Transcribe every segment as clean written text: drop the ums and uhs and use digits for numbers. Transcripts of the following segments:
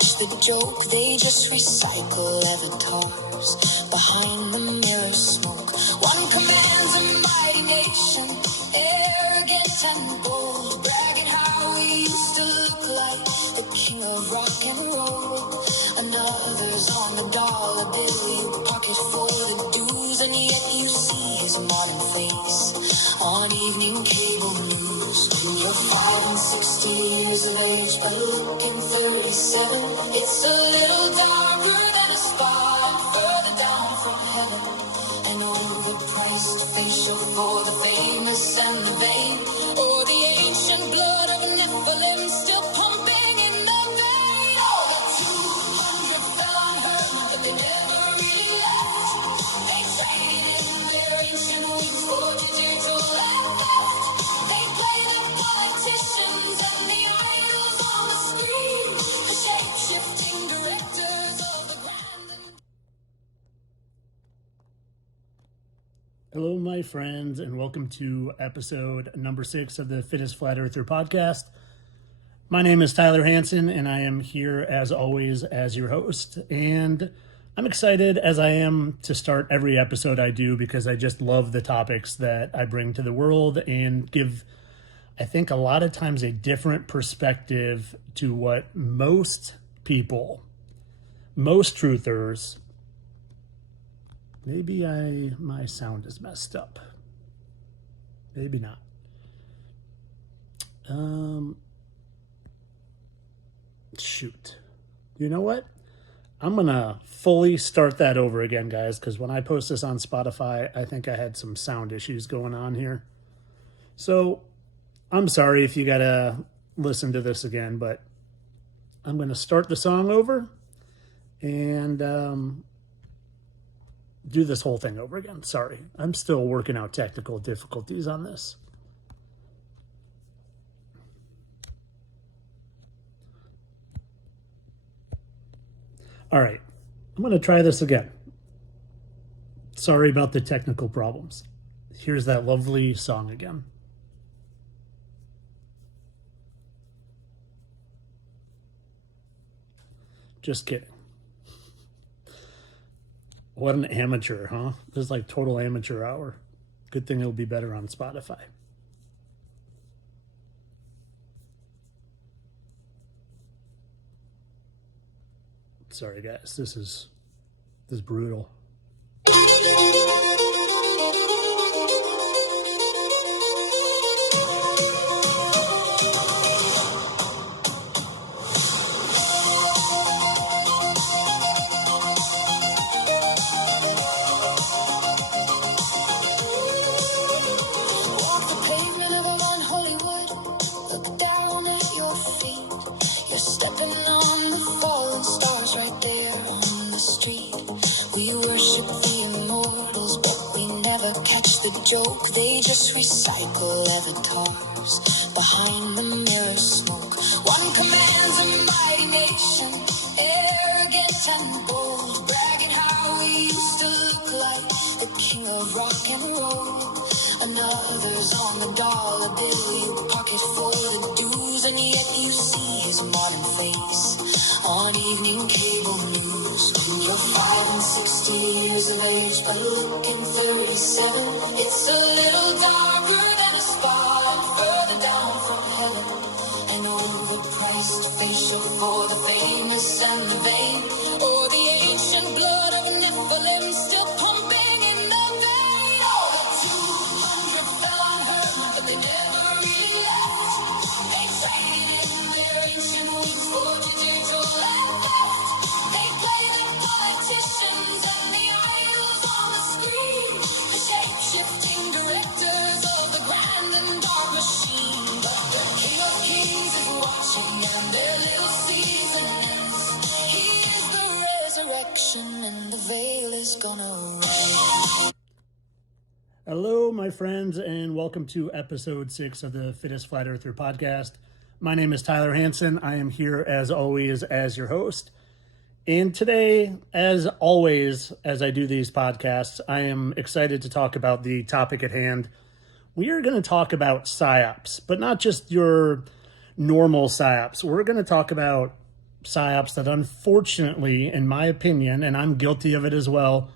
catch the joke. They just recycle avatars behind the mirror smoke. One commands a mighty nation, arrogant and bold, bragging how we used to look like the king of rock and roll. Another's on the dollar bill, pocket for the dues, and yet you see his modern face on evening cable news. You're 5 and 60 years of age, but looking 37. It's a little darker than a spot further down from heaven. An overpriced facial for the famous and the vain, or the ancient blood of Nephilim still pumping in the vein. Oh, the 200 fell unhurt, but they never really left. They traded in their ancient wings for digital left. They play the politicians and the idols on the screen, the shape-shifting directors of the grand. Hello, my friends, and welcome to episode number 6 of the Fittest Flat Earther podcast. My name is Tyler Hansen, and I am here, as always, as your host. And I'm excited, as I am, to start every episode I do because I just love the topics that I bring to the world and give, I think, a lot of times a different perspective to what most people, most truthers, maybe my sound is messed up. Maybe not. Shoot. You know what? I'm going to fully start that over again, guys, because when I post this on Spotify, I think I had some sound issues going on here. So I'm sorry if you got to listen to this again, but I'm going to start the song over and do this whole thing over again. Sorry. I'm still working out technical difficulties on this. All right. I'm going to try this again. Sorry about the technical problems. Here's that lovely song again. Just kidding. What an amateur, huh? This is like total amateur hour. Good thing it'll be better on Spotify. Sorry, guys. This is brutal. Joke, they just recycle avatars behind the mirror smoke. One commands a mighty nation, arrogant and bold, bragging how we used to look like the king of rock and roll. Another's on the dollar bill, you pocket for the dues, and yet you see his modern face on evening cable news. You're 5 and 60 years of age, but looking 37. It's a little darker than a spot further down from heaven. An overpriced facial for the famous and the vain, or the ancient blood of Nephilim still pumping in the vein. Oh, the 200 fell unhurt, but they never really left. They traded in their ancient wings for digital left. They play the politicians and the idols on the screen, the shape-shifting directors of the grand and dark machine. But the King of Kings is watching, and their little season ends. He is the resurrection, and the veil is gonna rise. Hello, my friends, and welcome to episode 6 of the Fittest Flat Earther podcast. My name is Tyler Hansen. I am here, as always, as your host. And today, as always, as I do these podcasts, I am excited to talk about the topic at hand. We are going to talk about PSYOPs, but not just your normal PSYOPs. We're going to talk about psyops that unfortunately, in my opinion, and I'm guilty of it as well,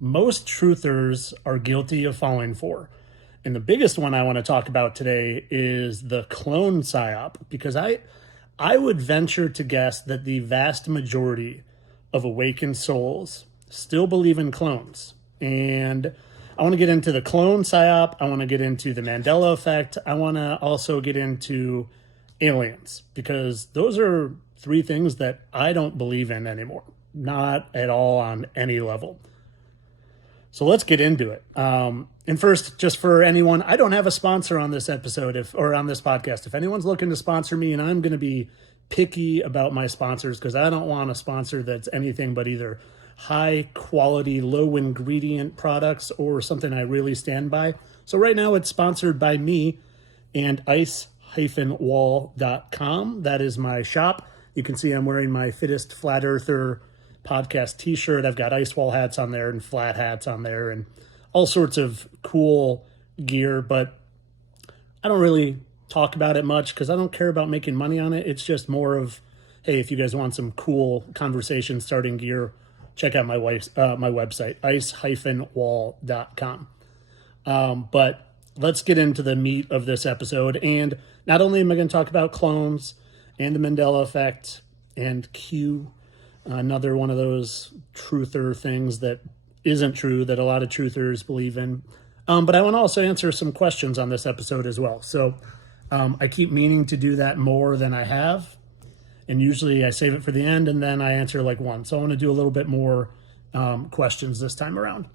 most truthers are guilty of falling for. And the biggest one I want to talk about today is the clone psyop, because I would venture to guess that the vast majority of awakened souls still believe in clones. And I want to get into the clone psyop. I want to get into the Mandela effect. I want to also get into aliens, because those are three things that I don't believe in anymore. Not at all on any level. So let's get into it. And first, just for anyone, I don't have a sponsor on this episode or on this podcast. If anyone's looking to sponsor me, and I'm going to be picky about my sponsors because I don't want a sponsor that's anything but either high quality, low ingredient products or something I really stand by. So right now it's sponsored by me and ice-wall.com. That is my shop. You can see I'm wearing my Fittest Flat Earther podcast t-shirt. I've got ice wall hats on there and flat hats on there and all sorts of cool gear, but I don't really talk about it much because I don't care about making money on it. It's just more of, hey, if you guys want some cool conversation starting gear, check out my website, ice-wall.com. But let's get into the meat of this episode. And not only am I going to talk about clones and the Mandela effect and Q, another one of those truther things that isn't true that a lot of truthers believe in. But I want to also answer some questions on this episode as well. So I keep meaning to do that more than I have. And usually I save it for the end and then I answer like one. So I want to do a little bit more questions this time around.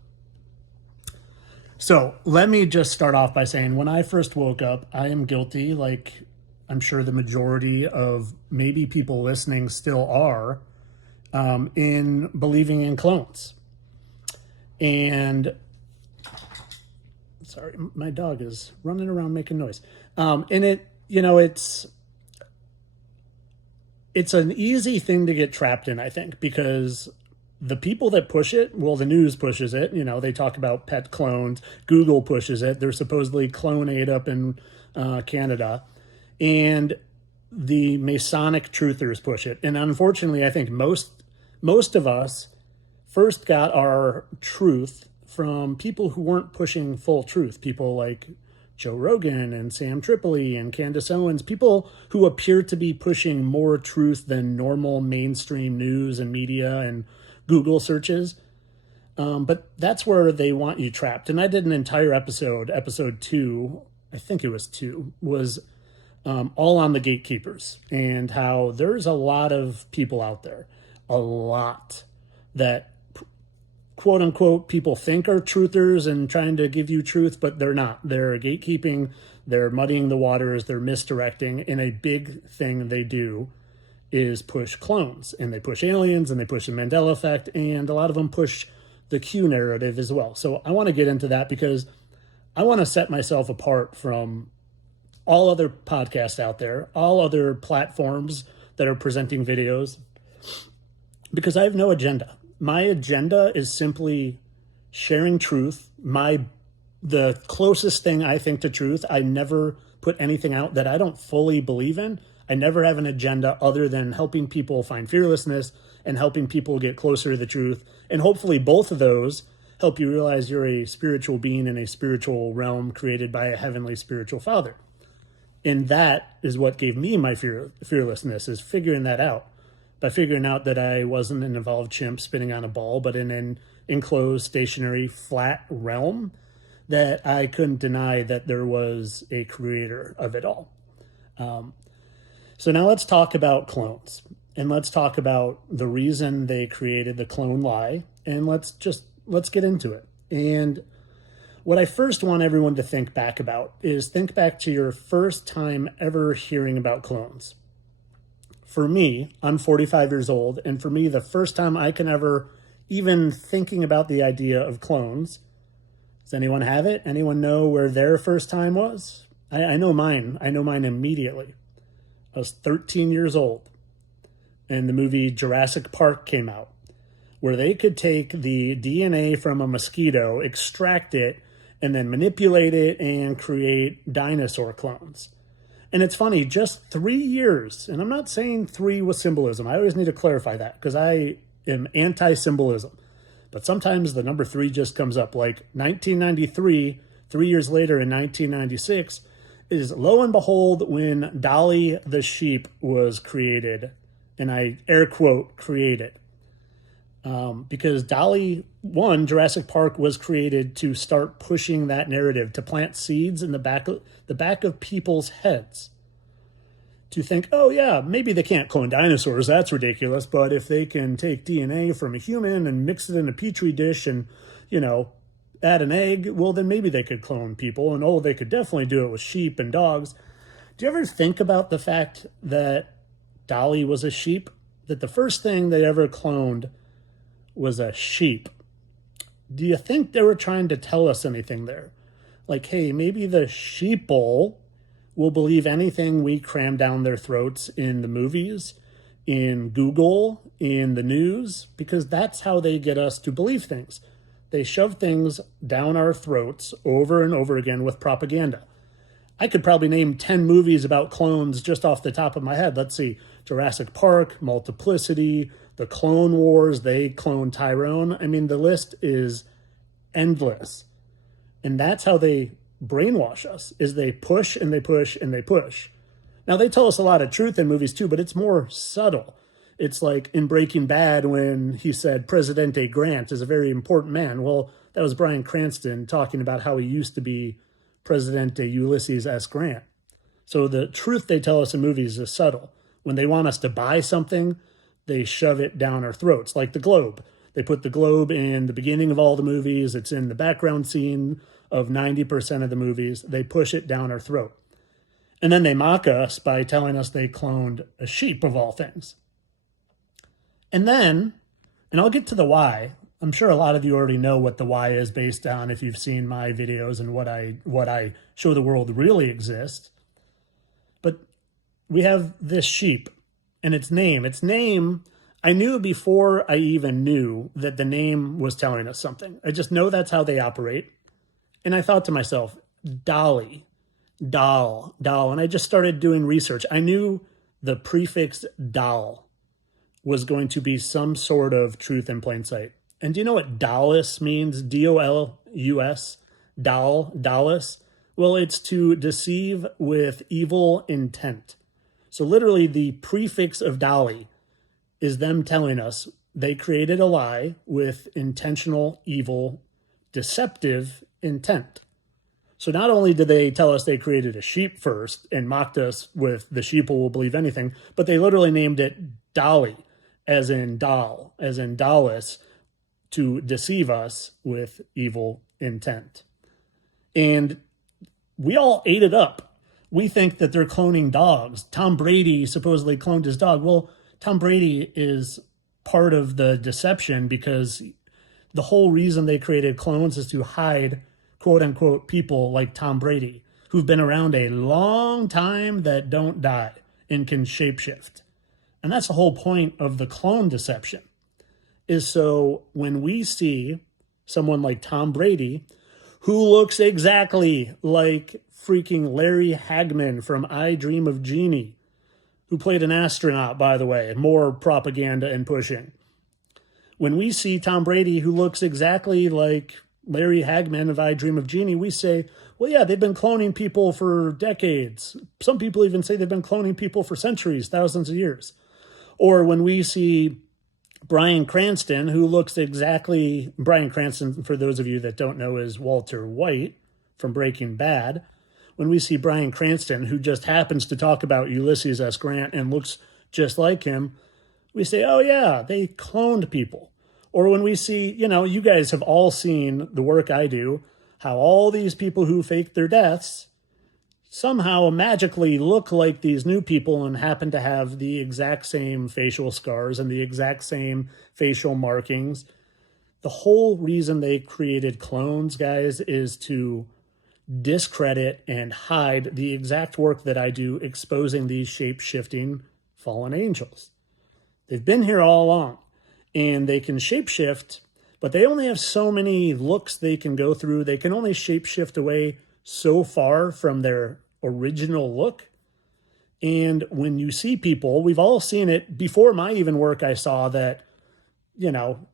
So let me just start off by saying when I first woke up, I am guilty, like I'm sure the majority of maybe people listening still are, in believing in clones. And sorry, my dog is running around making noise. And it's an easy thing to get trapped in, I think, because the people that push it, well, the news pushes it. They talk about pet clones. Google pushes it. They're supposedly Clone-Aid up in Canada. And the Masonic truthers push it. And unfortunately, I think most of us first got our truth from people who weren't pushing full truth. People like Joe Rogan and Sam Tripoli and Candace Owens, people who appear to be pushing more truth than normal mainstream news and media and Google searches. But that's where they want you trapped. And I did an entire episode 2, I think it was 2, was all on the gatekeepers and how there's a lot of people out there, a lot that quote unquote people think are truthers and trying to give you truth, but they're not. They're gatekeeping, they're muddying the waters, they're misdirecting. And a big thing they do is push clones, and they push aliens, and they push the Mandela effect, and a lot of them push the Q narrative as well. So I want to get into that because I want to set myself apart from all other podcasts out there, all other platforms that are presenting videos, because I have no agenda. My agenda is simply sharing truth. The closest thing I think to truth. I never put anything out that I don't fully believe in. I never have an agenda other than helping people find fearlessness and helping people get closer to the truth. And hopefully both of those help you realize you're a spiritual being in a spiritual realm created by a heavenly spiritual father. And that is what gave me my fearlessness, is figuring that out. By figuring out that I wasn't an evolved chimp spinning on a ball, but in an enclosed, stationary, flat realm, that I couldn't deny that there was a creator of it all. So now let's talk about clones, and let's talk about the reason they created the clone lie, and let's get into it. And what I first want everyone to think back about is think back to your first time ever hearing about clones. For me, I'm 45 years old, and for me, the first time I can ever even thinking about the idea of clones, does anyone have it? Anyone know where their first time was? I know mine. I know mine immediately. I was 13 years old, and the movie Jurassic Park came out, where they could take the DNA from a mosquito, extract it, and then manipulate it and create dinosaur clones. And it's funny, just 3 years, and I'm not saying three with symbolism. I always need to clarify that because I am anti-symbolism. But sometimes the number three just comes up, like 1993, 3 years later in 1996, is lo and behold when Dolly the sheep was created. And I air quote created. Because Dolly, one, Jurassic Park was created to start pushing that narrative, to plant seeds in the back of people's heads. To think, oh yeah, maybe they can't clone dinosaurs, that's ridiculous, but if they can take DNA from a human and mix it in a petri dish and, add an egg, well then maybe they could clone people, and oh, they could definitely do it with sheep and dogs. Do you ever think about the fact that Dolly was a sheep? That the first thing they ever cloned was a sheep. Do you think they were trying to tell us anything there? Like, hey, maybe the sheeple will believe anything we cram down their throats in the movies, in Google, in the news, because that's how they get us to believe things. They shove things down our throats over and over again with propaganda. I could probably name 10 movies about clones just off the top of my head. Let's see, Jurassic Park, Multiplicity, the Clone Wars, they cloned Tyrone. I mean, the list is endless. And that's how they brainwash us, is they push and they push and they push. Now, they tell us a lot of truth in movies too, but it's more subtle. It's like in Breaking Bad when he said Presidente Grant is a very important man. Well, that was Bryan Cranston talking about how he used to be Presidente Ulysses S. Grant. So the truth they tell us in movies is subtle. When they want us to buy something, they shove it down our throats, like the globe. They put the globe in the beginning of all the movies. It's in the background scene of 90% of the movies. They push it down our throat. And then they mock us by telling us they cloned a sheep of all things. And then, and I'll get to the why. I'm sure a lot of you already know what the why is based on if you've seen my videos and what I show the world really exists. But we have this sheep and its name, I knew before I even knew that the name was telling us something. I just know that's how they operate. And I thought to myself, Dolly, doll. And I just started doing research. I knew the prefix doll was going to be some sort of truth in plain sight. And do you know what Dallas means? D-O-L-U-S, Dallas? Well, it's to deceive with evil intent. So literally the prefix of Dolly is them telling us they created a lie with intentional, evil, deceptive intent. So not only did they tell us they created a sheep first and mocked us with the sheep will believe anything, but they literally named it Dolly, as in doll, as in Dallas, to deceive us with evil intent. And we all ate it up. We think that they're cloning dogs. Tom Brady supposedly cloned his dog. Well, Tom Brady is part of the deception because the whole reason they created clones is to hide, quote unquote, people like Tom Brady, who've been around a long time that don't die and can shapeshift. And that's the whole point of the clone deception, is so when we see someone like Tom Brady, who looks exactly like freaking Larry Hagman from I Dream of Jeannie, who played an astronaut, by the way, more propaganda and pushing. When we see Tom Brady, who looks exactly like Larry Hagman of I Dream of Jeannie, we say, well, yeah, they've been cloning people for decades. Some people even say they've been cloning people for centuries, thousands of years. Or when we see Bryan Cranston, who looks exactly, Bryan Cranston, for those of you that don't know, is Walter White from Breaking Bad. When we see Bryan Cranston, who just happens to talk about Ulysses S. Grant and looks just like him, we say, oh yeah, they cloned people. Or when we see, you guys have all seen the work I do, how all these people who faked their deaths somehow magically look like these new people and happen to have the exact same facial scars and the exact same facial markings. The whole reason they created clones, guys, is to discredit and hide the exact work that I do exposing these shape-shifting fallen angels. They've been here all along, and they can shapeshift, but they only have so many looks they can go through. They can only shapeshift away so far from their original look. And when you see people, we've all seen it before my even work. I saw that, you know,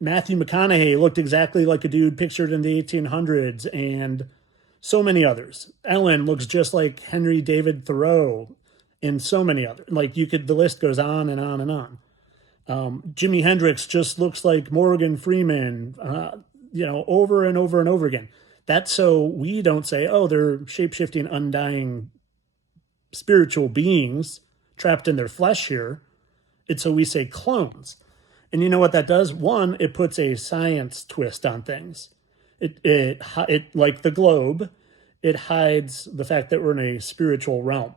Matthew McConaughey looked exactly like a dude pictured in the 1800s, and so many others. Ellen looks just like Henry David Thoreau, and so many others. Like, the list goes on and on and on. Jimi Hendrix just looks like Morgan Freeman, over and over and over again. That's so we don't say, oh, they're shape-shifting, undying spiritual beings trapped in their flesh here. It's so we say clones. And you know what that does? One, it puts a science twist on things. It like the globe, it hides the fact that we're in a spiritual realm.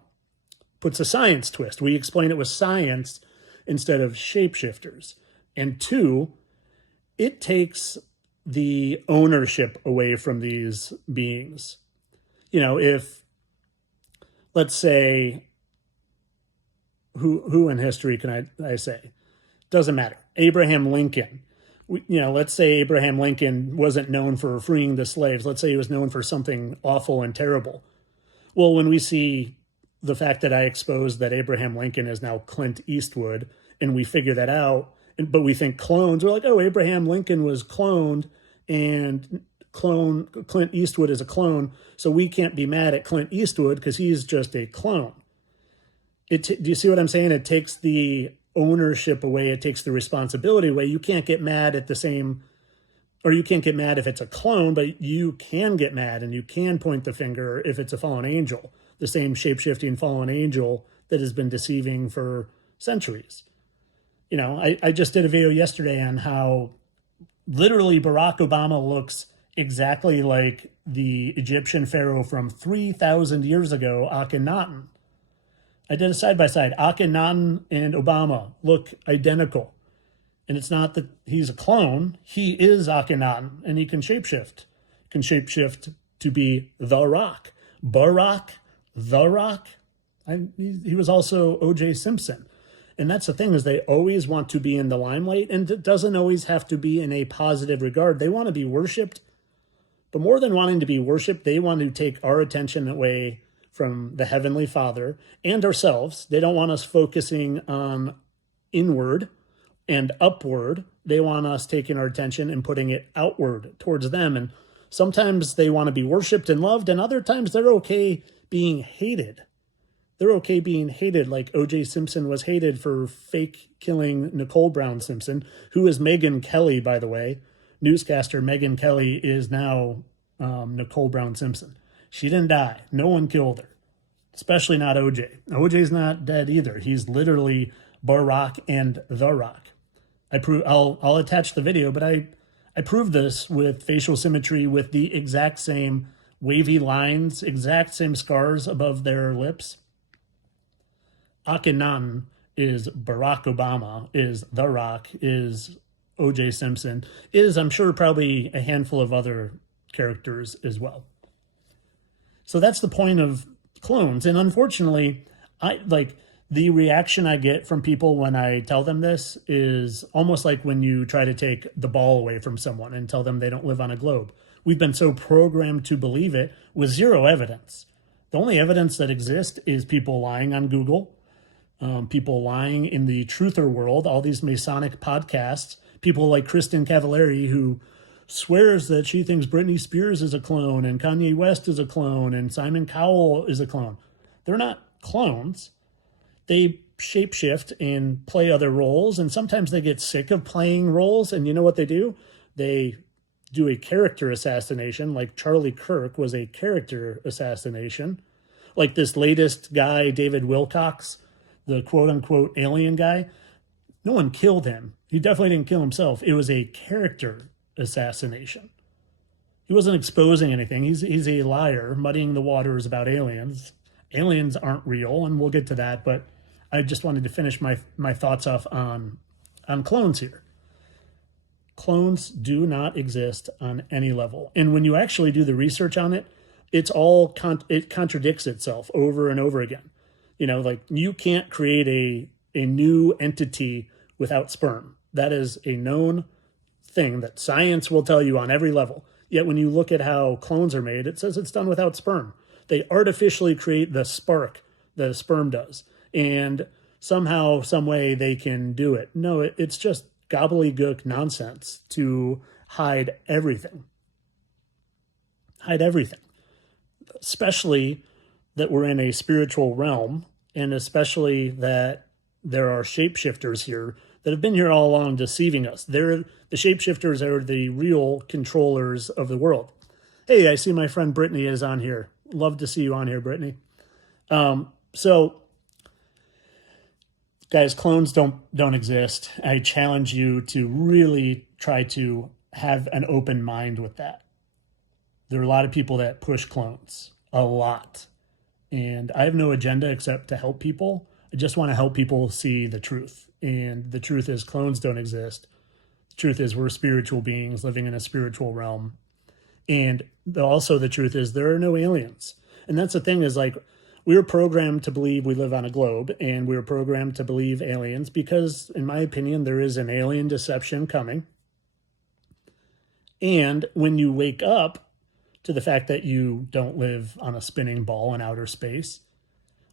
Puts a science twist. We explain it with science instead of shapeshifters. And two, it takes the ownership away from these beings. If, let's say, who in history can I say? Doesn't matter. Abraham Lincoln. Let's say Abraham Lincoln wasn't known for freeing the slaves. Let's say he was known for something awful and terrible. Well, when we see the fact that I exposed that Abraham Lincoln is now Clint Eastwood, and we figure that out, but we think clones, we're like, oh, Abraham Lincoln was cloned, and Clint Eastwood is a clone, so we can't be mad at Clint Eastwood because he's just a clone. Do you see what I'm saying? It takes the ownership away. It takes the responsibility away. You can't get mad at you can't get mad if it's a clone, but you can get mad and you can point the finger if it's a fallen angel, the same shape-shifting fallen angel that has been deceiving for centuries. I just did a video yesterday on how literally Barack Obama looks exactly like the Egyptian pharaoh from 3,000 years ago, Akhenaten. I did a side-by-side. Akhenaten and Obama look identical. And it's not that he's a clone. He is Akhenaten, and he can shapeshift. Can shapeshift to be the Rock. Barack, the Rock. He was also O.J. Simpson. And that's the thing, is they always want to be in the limelight, and it doesn't always have to be in a positive regard. They want to be worshipped. But more than wanting to be worshipped, they want to take our attention away from the Heavenly Father and ourselves. They don't want us focusing on inward and upward. They want us taking our attention and putting it outward towards them. And sometimes they want to be worshipped and loved, and other times they're okay being hated. They're okay being hated, like O.J. Simpson was hated for fake killing Nicole Brown Simpson, who is Megyn Kelly, by the way. Newscaster Megyn Kelly is now Nicole Brown Simpson. She didn't die. No one killed her, especially not OJ. OJ's not dead either. He's literally Barack and the Rock. I'll attach the video, but I proved this with facial symmetry, with the exact same wavy lines, exact same scars above their lips. Akhenaten is Barack Obama, is the Rock, is OJ Simpson, is, I'm sure, probably a handful of other characters as well. So that's the point of clones. And unfortunately, the reaction I get from people when I tell them this is almost like when you try to take the ball away from someone and tell them they don't live on a globe. We've been so programmed to believe it with zero evidence. The only evidence that exists is people lying on Google, people lying in the truther world, all these Masonic podcasts, people like Kristen Cavallari, who swears that she thinks Britney Spears is a clone and Kanye West is a clone and Simon Cowell is a clone. They're not clones. They shapeshift and play other roles, and sometimes they get sick of playing roles, and you know what they do? They do a character assassination, like Charlie Kirk was a character assassination. Like this latest guy, David Wilcox, the quote-unquote alien guy, no one killed him. He definitely didn't kill himself. It was a character assassination. He wasn't exposing anything. He's a liar, muddying the waters about aliens. Aliens aren't real, and we'll get to that, but I just wanted to finish my thoughts off on clones here. Clones do not exist on any level. And when you actually do the research on it, it contradicts itself over and over again. Like, you can't create a new entity without sperm. That is a known thing that science will tell you on every level. Yet when you look at how clones are made, it says it's done without sperm. They artificially create the spark, the sperm does. And somehow, some way they can do it. No, it's just gobbledygook nonsense to hide everything. Hide everything. Especially that we're in a spiritual realm, and especially that there are shapeshifters here that have been here all along deceiving us. The shapeshifters are the real controllers of the world. Hey, I see my friend Brittany is on here. Love to see you on here, Brittany. So, guys, clones don't exist. I challenge you to really try to have an open mind with that. There are a lot of people that push clones, a lot. And I have no agenda except to help people. I just want to help people see the truth. And the truth is clones don't exist. The truth is we're spiritual beings living in a spiritual realm. And also the truth is there are no aliens. And that's the thing is like we were programmed to believe we live on a globe, and we were programmed to believe aliens because, in my opinion, there is an alien deception coming. And when you wake up to the fact that you don't live on a spinning ball in outer space,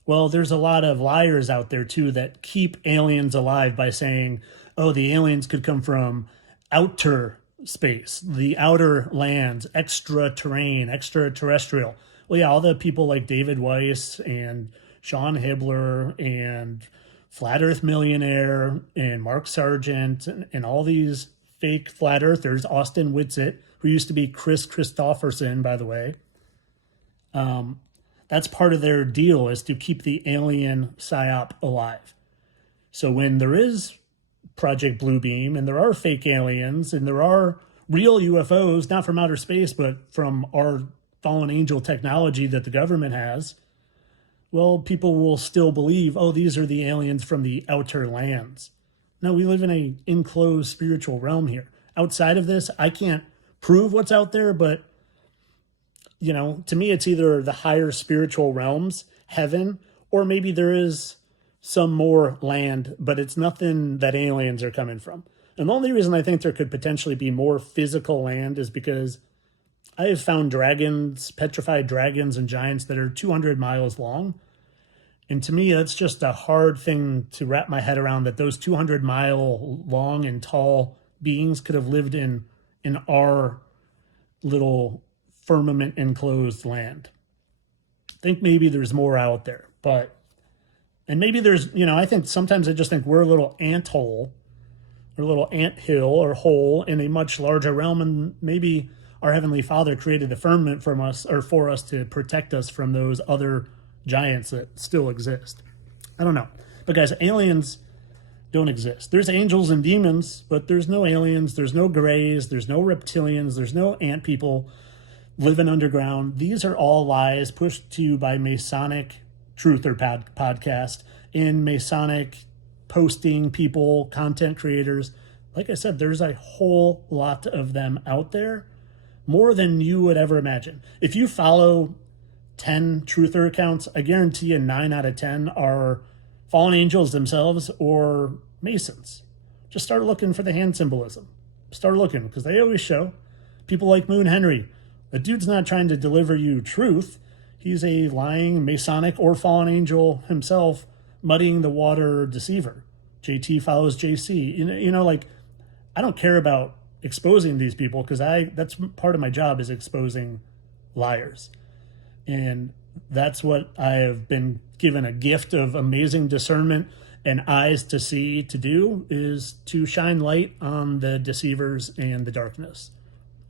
well, there's a lot of liars out there too that keep aliens alive by saying, oh, the aliens could come from outer space, the outer lands, extraterrestrial. Well, yeah, all the people like David Weiss and Sean Hibbler and Flat Earth Millionaire and Mark Sargent and all these fake flat earthers, Austin Whitsitt, who used to be Chris Christopherson, by the way. That's part of their deal, is to keep the alien psyop alive. So when there is Project Bluebeam and there are fake aliens and there are real UFOs, not from outer space, but from our fallen angel technology that the government has, well, people will still believe, oh, these are the aliens from the outer lands. No, we live in an enclosed spiritual realm here. Outside of this, I can't prove what's out there, but, you know, to me, it's either the higher spiritual realms, heaven, or maybe there is some more land, but it's nothing that aliens are coming from. And the only reason I think there could potentially be more physical land is because I have found dragons, petrified dragons and giants that are 200 miles long. And to me, that's just a hard thing to wrap my head around, that those 200-mile long and tall beings could have lived in our little firmament enclosed land. I think maybe there's more out there, and maybe there's, you know, I think sometimes I just think we're a little anthole or a little anthill or hole in a much larger realm, and maybe our Heavenly Father created a firmament from us or for us to protect us from those other giants that still exist. I don't know. But guys, aliens don't exist. There's angels and demons, but there's no aliens, there's no grays, there's no reptilians, there's no ant people living underground. These are all lies pushed to you by Masonic Truther podcast and Masonic posting people, content creators. Like I said, there's a whole lot of them out there, more than you would ever imagine. If you follow 10 truther accounts, I guarantee you 9 out of 10 are fallen angels themselves or Masons. Just start looking for the hand symbolism. Start looking, because they always show. People like Moon Henry. The dude's not trying to deliver you truth. He's a lying Masonic or fallen angel himself, muddying the water deceiver. JT follows JC. You know, like, I don't care about exposing these people, because that's part of my job, is exposing liars. And that's what I have been given a gift of amazing discernment and eyes to see to do, is to shine light on the deceivers and the darkness.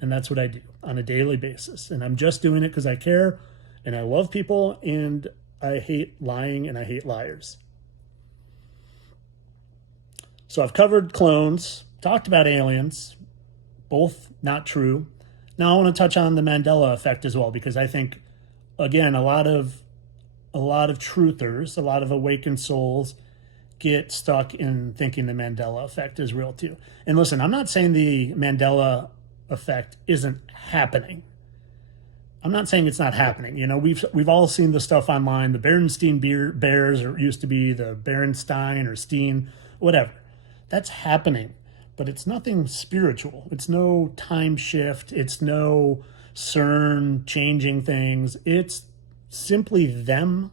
And that's what I do on a daily basis. And I'm just doing it because I care and I love people, and I hate lying and I hate liars. So I've covered clones, talked about aliens, both not true. Now I want to touch on the Mandela effect as well, because I think, again, a lot of truthers, a lot of awakened souls get stuck in thinking the Mandela effect is real too. And listen, I'm not saying the Mandela effect isn't happening. I'm not saying it's not happening. You know, we've all seen the stuff online. The Berenstein Bears, or used to be the Berenstein or Steen, whatever. That's happening, but it's nothing spiritual. It's no time shift. It's no CERN changing things. It's simply them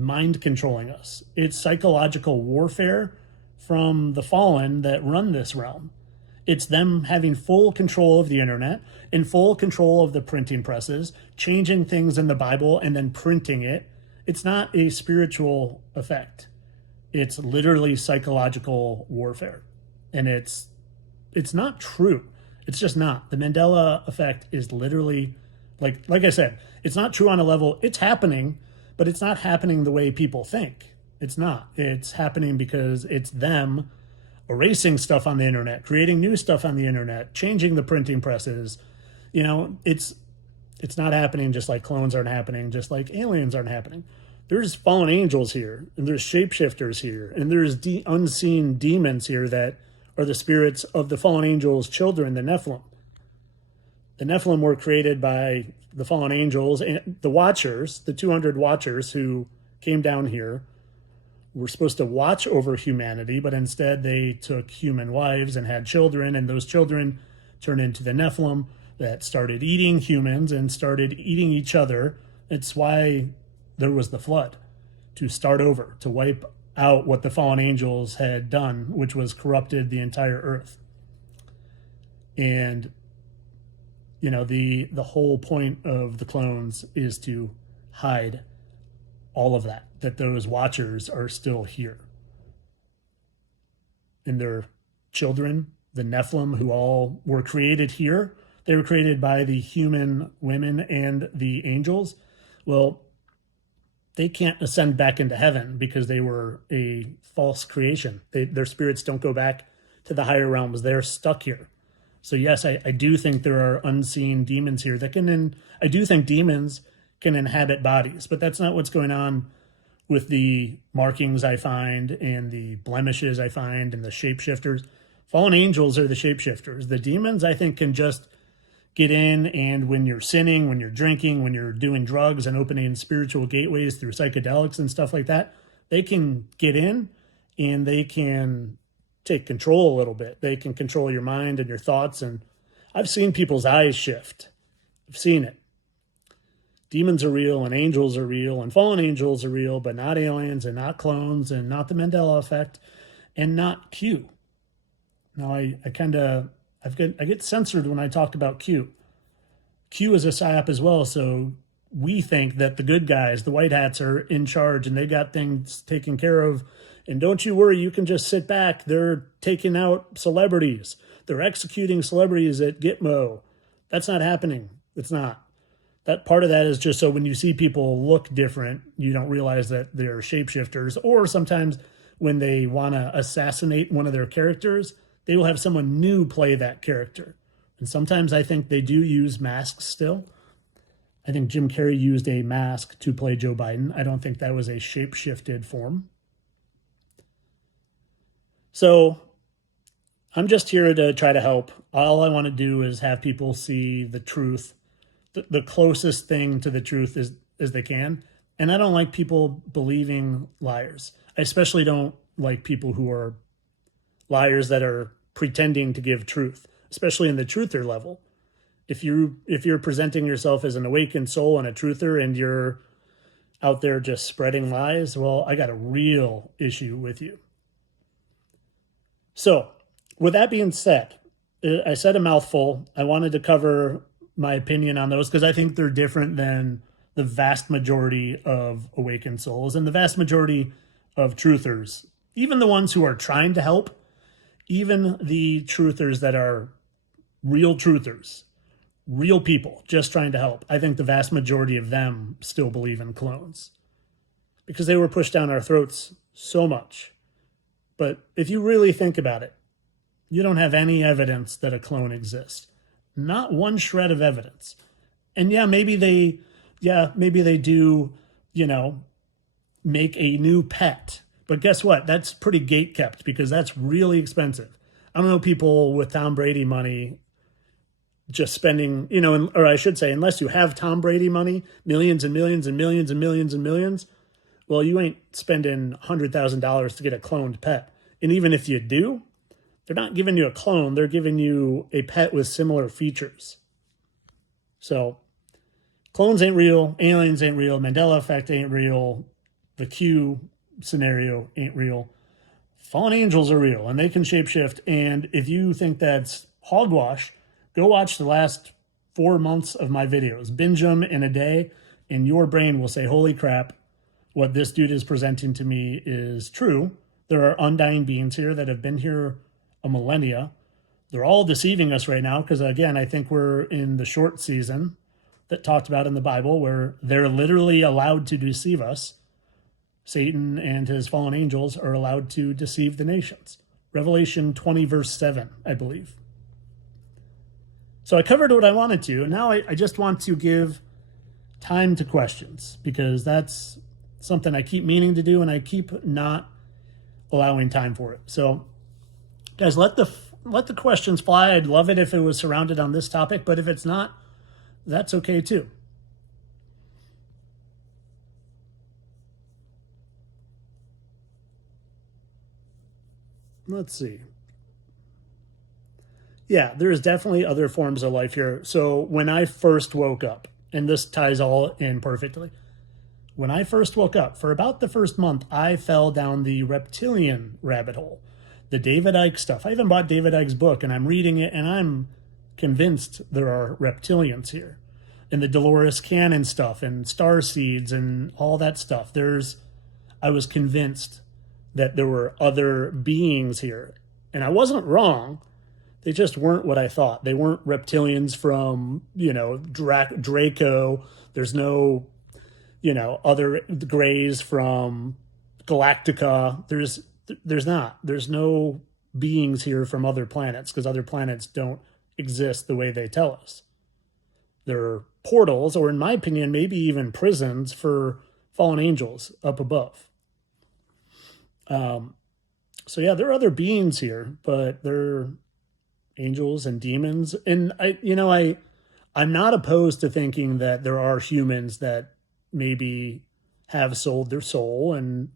mind controlling us. It's psychological warfare from the fallen that run this realm. It's them having full control of the internet and full control of the printing presses, changing things in the Bible and then printing it. It's not a spiritual effect. It's literally psychological warfare. And it's not true. It's just not. The Mandela effect is literally, like I said, it's not true on a level. It's happening, but it's not happening the way people think. It's not. It's happening because it's them erasing stuff on the internet, creating new stuff on the internet, changing the printing presses. You know, it's not happening just like clones aren't happening, just like aliens aren't happening. There's fallen angels here, and there's shapeshifters here, and there's unseen demons here that are the spirits of the fallen angels' children, the Nephilim. The Nephilim were created by the fallen angels, and the Watchers, the 200 Watchers who came down here, were supposed to watch over humanity, but instead they took human wives and had children, and those children turned into the Nephilim that started eating humans and started eating each other. It's why there was the flood, to start over, to wipe out what the fallen angels had done, which was corrupted the entire earth. And, you know, the whole point of the clones is to hide all of that those watchers are still here. And their children, the Nephilim, who all were created here, they were created by the human women and the angels. Well, they can't ascend back into heaven because they were a false creation. Their spirits don't go back to the higher realms. They're stuck here. So yes, I do think there are unseen demons here that I do think demons can inhabit bodies, but that's not what's going on with the markings I find and the blemishes I find and the shapeshifters. Fallen angels are the shapeshifters. The demons, I think, can just get in, and when you're sinning, when you're drinking, when you're doing drugs and opening spiritual gateways through psychedelics and stuff like that, they can get in and they can take control a little bit. They can control your mind and your thoughts. And I've seen people's eyes shift. I've seen it. Demons are real and angels are real and fallen angels are real, but not aliens and not clones and not the Mandela effect and not Q. Now I get censored when I talk about Q. Q is a psyop as well, so we think that the good guys, the white hats, are in charge and they got things taken care of. And don't you worry, you can just sit back. They're taking out celebrities. They're executing celebrities at Gitmo. That's not happening. It's not. That part of that is just so when you see people look different, you don't realize that they're shapeshifters. Or sometimes when they want to assassinate one of their characters, they will have someone new play that character. And sometimes I think they do use masks still. I think Jim Carrey used a mask to play Joe Biden. I don't think that was a shape-shifted form. So I'm just here to try to help. All I want to do is have people see the truth, the closest thing to the truth as they can. And I don't like people believing liars. I especially don't like people who are liars that are pretending to give truth, especially in the truther level. If you're presenting yourself as an awakened soul and a truther and you're out there just spreading lies, well, I got a real issue with you. So with that being said, I said a mouthful. I wanted to cover my opinion on those because I think they're different than the vast majority of awakened souls and the vast majority of truthers, even the ones who are trying to help, even the truthers that are real truthers, real people just trying to help. I think the vast majority of them still believe in clones because they were pushed down our throats so much. But if you really think about it, you don't have any evidence that a clone exists. Not one shred of evidence. And maybe they do, make a new pet. But guess what? That's pretty gate kept because that's really expensive. I don't know people with Tom Brady money just spending, or I should say, unless you have Tom Brady money, millions and millions and millions and millions and millions, well, you ain't spending $100,000 to get a cloned pet. And even if you do, they're not giving you a clone. They're giving you a pet with similar features. So clones ain't real. Aliens ain't real. Mandela effect ain't real. the Q scenario ain't real. Fallen angels are real and they can shapeshift. And if you think that's hogwash, go watch the last 4 months of my videos. Binge them in a day, and your brain will say, holy crap, what this dude is presenting to me is true. There are undying beings here that have been here a millennia. They're all deceiving us right now because, again, I think we're in the short season that talked about in the Bible where they're literally allowed to deceive us. Satan and his fallen angels are allowed to deceive the nations. Revelation 20, verse 7, I believe. So I covered what I wanted to, and now I just want to give time to questions because that's something I keep meaning to do and I keep not allowing time for it. So guys, let the questions fly. I'd love it if it was surrounded on this topic, but if it's not, that's okay too. Let's see. Yeah, there's definitely other forms of life here. So when I first woke up, and this ties all in perfectly, when I first woke up, for about the first month, I fell down the reptilian rabbit hole, the David Icke stuff. I even bought David Icke's book, and I'm reading it, and I'm convinced there are reptilians here. And the Dolores Cannon stuff, and star seeds, and all that stuff. I was convinced that there were other beings here. And I wasn't wrong. They just weren't what I thought. They weren't reptilians from, Draco. There's no, other Greys from Galactica. There's not. There's no beings here from other planets because other planets don't exist the way they tell us. They're portals, or in my opinion, maybe even prisons for fallen angels up above. So yeah, there are other beings here, but they're angels and demons. And I'm not opposed to thinking that there are humans that maybe have sold their soul and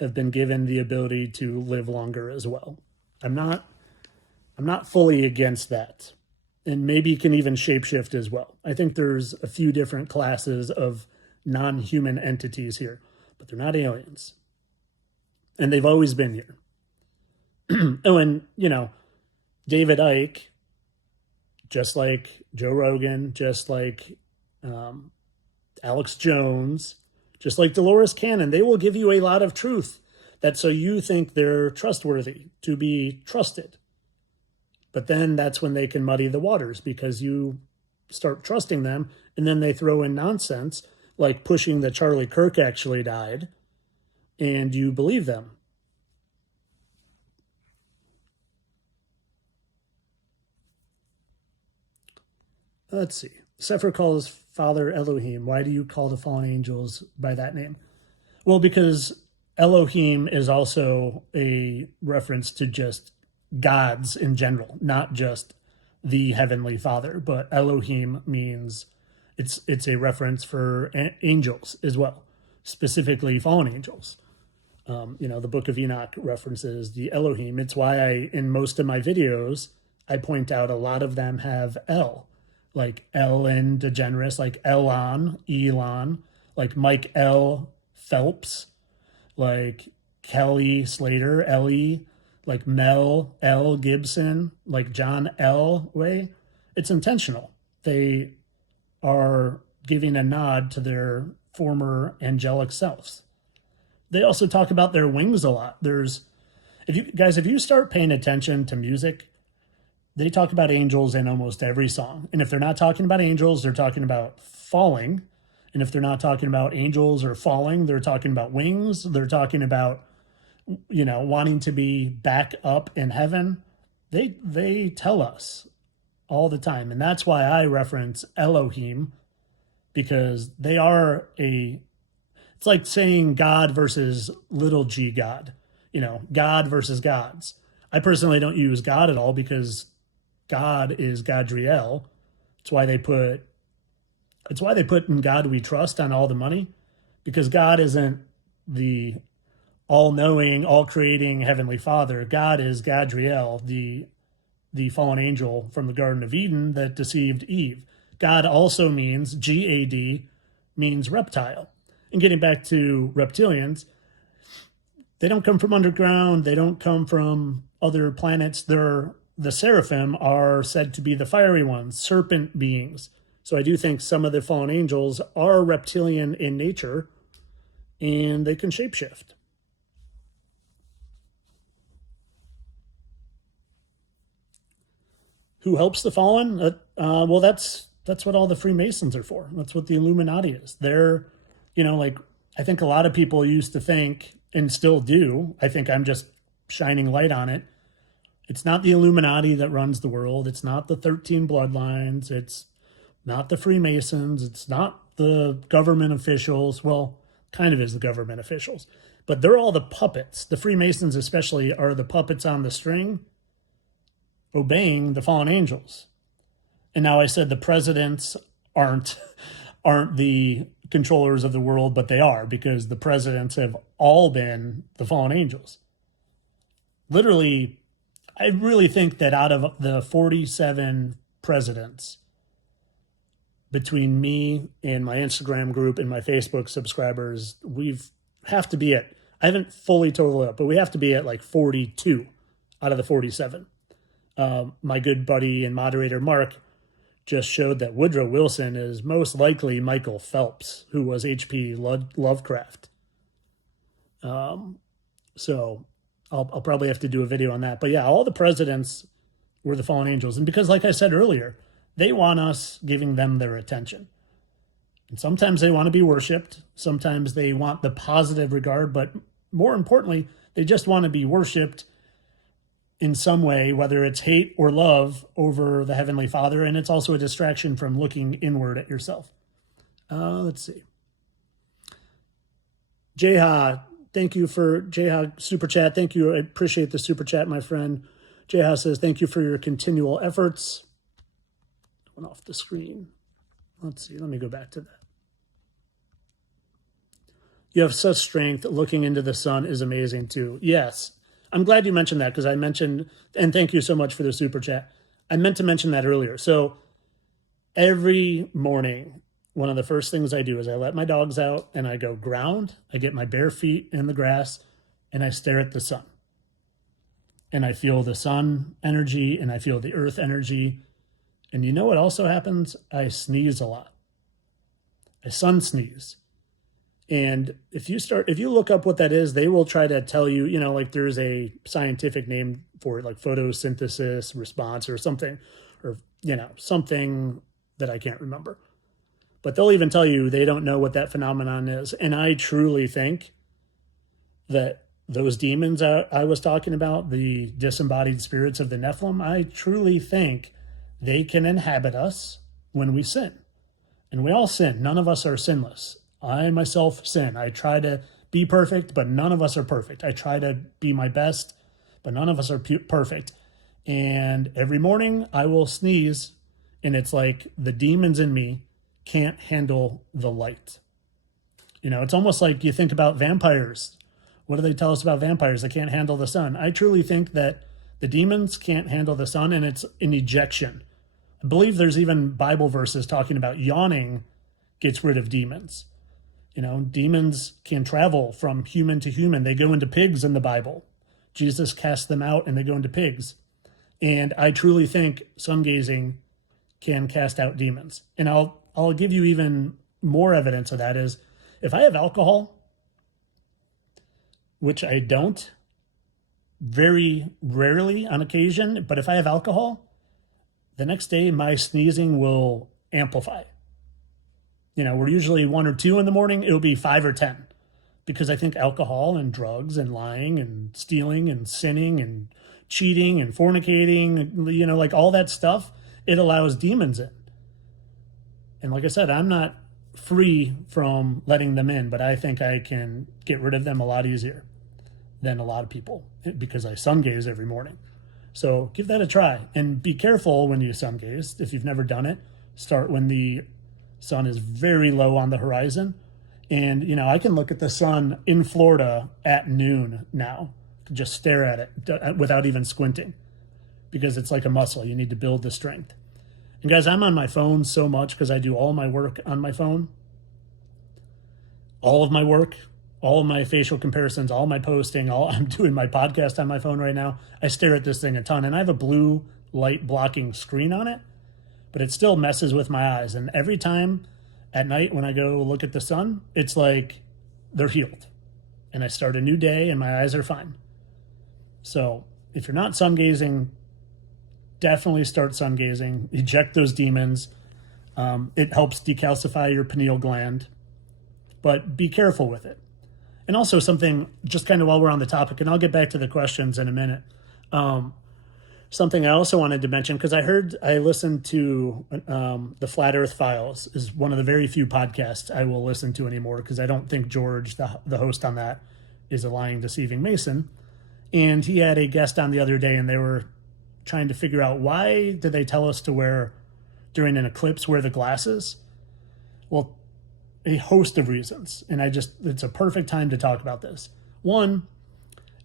have been given the ability to live longer as well. I'm not fully against that. And maybe can even shapeshift as well. I think there's a few different classes of non-human entities here, but they're not aliens. And they've always been here. Oh, and, David Icke, just like Joe Rogan, just like Alex Jones, just like Dolores Cannon, they will give you a lot of truth. That's so you think they're trustworthy, to be trusted. But then that's when they can muddy the waters because you start trusting them and then they throw in nonsense like pushing that Charlie Kirk actually died and you believe them. Let's see. Sefer calls Father Elohim. Why do you call the fallen angels by that name? Well, because Elohim is also a reference to just gods in general, not just the Heavenly Father, but Elohim means it's a reference for angels as well, specifically fallen angels. The Book of Enoch references the Elohim. It's why in most of my videos, I point out a lot of them have El, like Ellen DeGeneres, like Elon, like Mike L. Phelps, like Kelly Slater, Ellie, like Mel L. Gibson, like John L. Way. It's intentional. They are giving a nod to their former angelic selves. They also talk about their wings a lot. If you start paying attention to music, they talk about angels in almost every song. And if they're not talking about angels, they're talking about falling. And if they're not talking about angels or falling, they're talking about wings. They're talking about, wanting to be back up in heaven. They tell us all the time. And that's why I reference Elohim, because they are it's like saying God versus little g God, God versus gods. I personally don't use God at all because God is Gadriel. It's why they put in God we trust on all the money, because God isn't the all-knowing, all-creating Heavenly Father. God is Gadriel, the fallen angel from the Garden of Eden that deceived Eve. God also means, G-A-D, means reptile. And getting back to reptilians, They don't come from underground. They don't come from other planets. The seraphim are said to be the fiery ones, serpent beings. So I do think some of the fallen angels are reptilian in nature, and they can shapeshift. Who helps the fallen? Well, that's what all the Freemasons are for. That's what the Illuminati is. They're, like, I think a lot of people used to think, and still do, I think I'm just shining light on it. It's not the Illuminati that runs the world. It's not the 13 bloodlines. It's not the Freemasons. It's not the government officials. Well, kind of is the government officials. But they're all the puppets. The Freemasons especially are the puppets on the string obeying the fallen angels. And now I said the presidents aren't the controllers of the world, but they are, because the presidents have all been the fallen angels. Literally, I really think that out of the 47 presidents, between me and my Instagram group and my Facebook subscribers, have to be at, I haven't fully totaled it up, but we have to be at like 42 out of the 47. My good buddy and moderator Mark just showed that Woodrow Wilson is most likely Michael Phelps, who was H.P. Lovecraft. So I'll probably have to do a video on that. But yeah, all the presidents were the fallen angels. And because, like I said earlier, they want us giving them their attention. And sometimes they want to be worshipped. Sometimes they want the positive regard. But more importantly, they just want to be worshipped in some way, whether it's hate or love over the Heavenly Father. And it's also a distraction from looking inward at yourself. Let's see. Jeha, thank you for Jeha super chat. Thank you. I appreciate the super chat, my friend. Jeha says, thank you for your continual efforts. Went off the screen. Let's see. Let me go back to that. You have such strength. Looking into the sun is amazing too. Yes. I'm glad you mentioned that, because I mentioned, and thank you so much for the super chat. I meant to mention that earlier. So every morning, one of the first things I do is I let my dogs out and I go ground. I get my bare feet in the grass and I stare at the sun. And I feel the sun energy and I feel the earth energy. And you know what also happens? I sneeze a lot. I sun sneeze. And if you look up what that is, they will try to tell you, like there's a scientific name for it, like photosynthesis response or something, or, something that I can't remember. But they'll even tell you they don't know what that phenomenon is. And I truly think that those demons I was talking about, the disembodied spirits of the Nephilim, I truly think they can inhabit us when we sin. And we all sin. None of us are sinless. I myself sin. I try to be perfect, but none of us are perfect. I try to be my best, but none of us are perfect. And every morning I will sneeze, and it's like the demons in me can't handle the light. It's almost like you think about vampires. What do they tell us about vampires? They can't handle the sun. I truly think that the demons can't handle the sun, and it's an ejection. I believe there's even Bible verses talking about yawning gets rid of demons. Demons can travel from human to human. They go into pigs in the Bible. Jesus cast them out and they go into pigs. And I truly think sun gazing can cast out demons. And I'll give you even more evidence of that is if I have alcohol, which I don't, very rarely on occasion, but if I have alcohol, the next day my sneezing will amplify. We're usually 1 or 2 in the morning. It'll be 5 or 10 because I think alcohol and drugs and lying and stealing and sinning and cheating and fornicating, like all that stuff, it allows demons in. And like I said, I'm not free from letting them in, but I think I can get rid of them a lot easier than a lot of people because I sun gaze every morning. So give that a try and be careful when you sun gaze. If you've never done it, start when the sun is very low on the horizon. And, I can look at the sun in Florida at noon now, just stare at it without even squinting because it's like a muscle. You need to build the strength. And guys, I'm on my phone so much because I do all my work on my phone. All of my work, all of my facial comparisons, all my posting, I'm doing my podcast on my phone right now. I stare at this thing a ton, and I have a blue light blocking screen on it, but it still messes with my eyes. And every time at night when I go look at the sun, it's like they're healed. And I start a new day and my eyes are fine. So if you're not sun gazing, definitely start sun gazing. Eject those demons. It helps decalcify your pineal gland, but be careful with it. And also something, just kind of while we're on the topic, and I'll get back to the questions in a minute. Something I also wanted to mention, because I listened to the Flat Earth Files, is one of the very few podcasts I will listen to anymore, because I don't think George, the host on that, is a lying, deceiving Mason. And he had a guest on the other day, and they were trying to figure out, why did they tell us to wear, during an eclipse, wear the glasses? Well, a host of reasons. And it's a perfect time to talk about this. One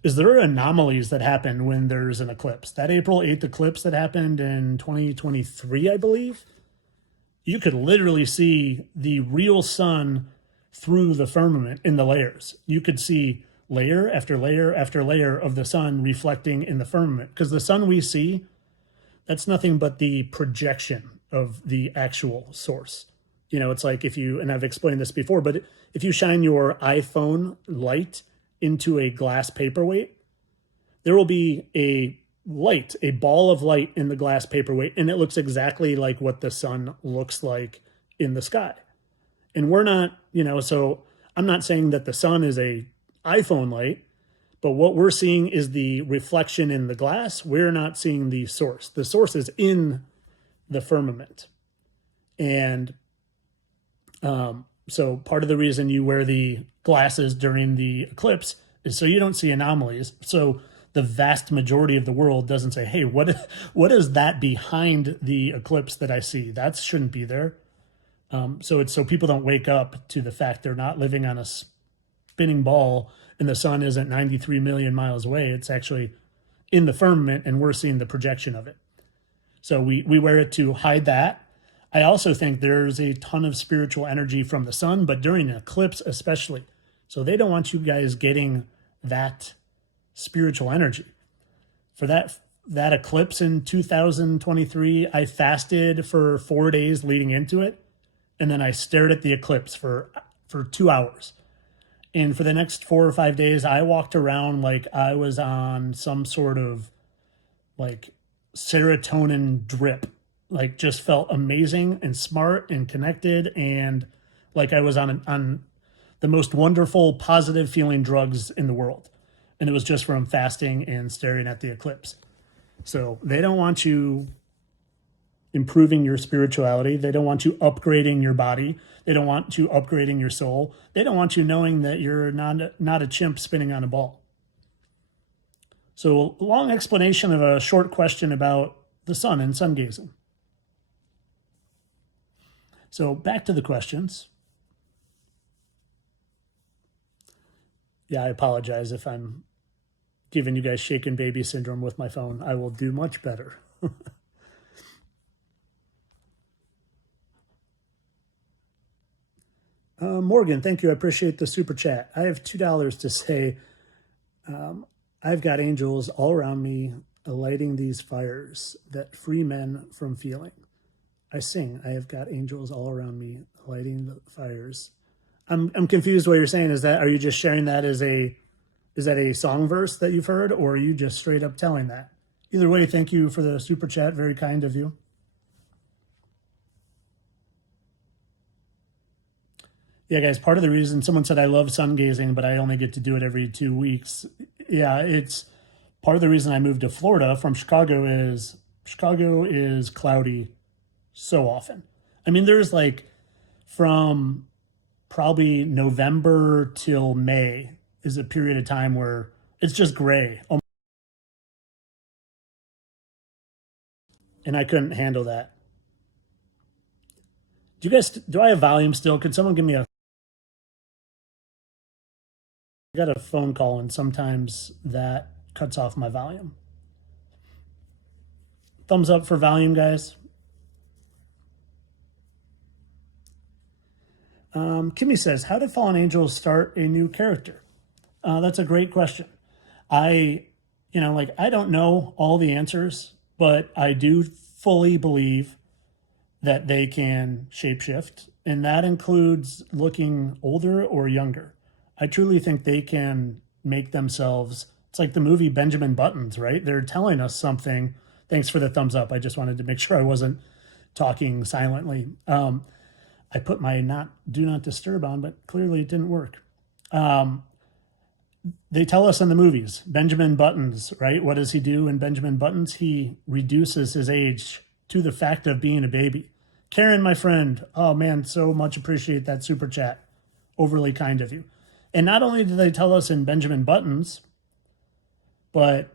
is there are anomalies that happen when there's an eclipse. That April 8th eclipse that happened in 2023, I believe, you could literally see the real sun through the firmament in the layers. You could see layer after layer after layer of the sun reflecting in the firmament, because the sun we see, that's nothing but the projection of the actual source. It's like and I've explained this before, but if you shine your iPhone light into a glass paperweight, there will be a ball of light in the glass paperweight, and it looks exactly like what the sun looks like in the sky. And we're not, so I'm not saying that the sun is a iPhone light, but what we're seeing is the reflection in the glass. We're not seeing the source. The source is in the firmament. And so part of the reason you wear the glasses during the eclipse is so you don't see anomalies. So the vast majority of the world doesn't say, hey, what is that behind the eclipse that I see? That shouldn't be there. So it's so people don't wake up to the fact they're not living on a spinning ball and the sun isn't 93 million miles away. It's actually in the firmament and we're seeing the projection of it. So we wear it to hide that. I also think there's a ton of spiritual energy from the sun, but during an eclipse especially. So they don't want you guys getting that spiritual energy. For that eclipse in 2023, I fasted for 4 days leading into it, and then I stared at the eclipse for 2 hours. And for the next 4 or 5 days, I walked around like I was on some sort of like serotonin drip. Like just felt amazing and smart and connected, and like I was on the most wonderful positive feeling drugs in the world. And it was just from fasting and staring at the eclipse. So they don't want you improving your spirituality. They don't want you upgrading your body. They don't want you upgrading your soul. They don't want you knowing that you're not a chimp spinning on a ball. So a long explanation of a short question about the sun and sun gazing. So back to the questions. Yeah, I apologize if I'm giving you guys shaken baby syndrome with my phone. I will do much better. Morgan, thank you. I appreciate the super chat. I have $2 to say, I've got angels all around me lighting these fires that free men from feeling. I sing, I have got angels all around me lighting the fires. I'm confused what you're saying. Are you just sharing that is that a song verse that you've heard, or are you just straight up telling that? Either way, thank you for the super chat. Very kind of you. Yeah, guys, part of the reason someone said I love sun gazing, but I only get to do it every 2 weeks. Yeah, it's part of the reason I moved to Florida from Chicago is cloudy so often. I mean, there's like from probably November till May is a period of time where it's just gray. And I couldn't handle that. Do I have volume still? Could someone give me I got a phone call and sometimes that cuts off my volume. Thumbs up for volume, guys. Kimmy says, how did Fallen Angels start a new character? That's a great question. I don't know all the answers, but I do fully believe that they can shapeshift, and that includes looking older or younger. I truly think they can make themselves, it's like the movie Benjamin Buttons, right? They're telling us something. Thanks for the thumbs up. I just wanted to make sure I wasn't talking silently. I put my do not disturb on, but clearly it didn't work. They tell us in the movies, Benjamin Buttons, right? What does he do in Benjamin Buttons? He reduces his age to the fact of being a baby. Karen, my friend, oh man, so much appreciate that super chat. Overly kind of you. And not only do they tell us in Benjamin Buttons, but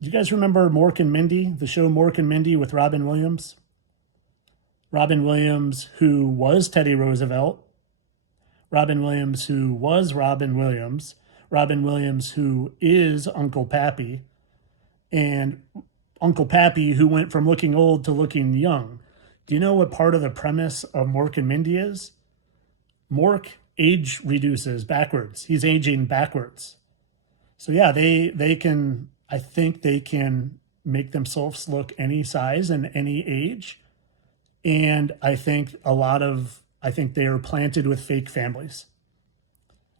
you guys remember Mork and Mindy, the show Mork and Mindy with Robin Williams? Robin Williams, who was Teddy Roosevelt. Robin Williams, who was Robin Williams. Robin Williams, who is Uncle Pappy. And Uncle Pappy, who went from looking old to looking young. Do you know what part of the premise of Mork and Mindy is? Mork age reduces backwards. He's aging backwards. So yeah, they can, I think they can make themselves look any size and any age. And I think they are planted with fake families.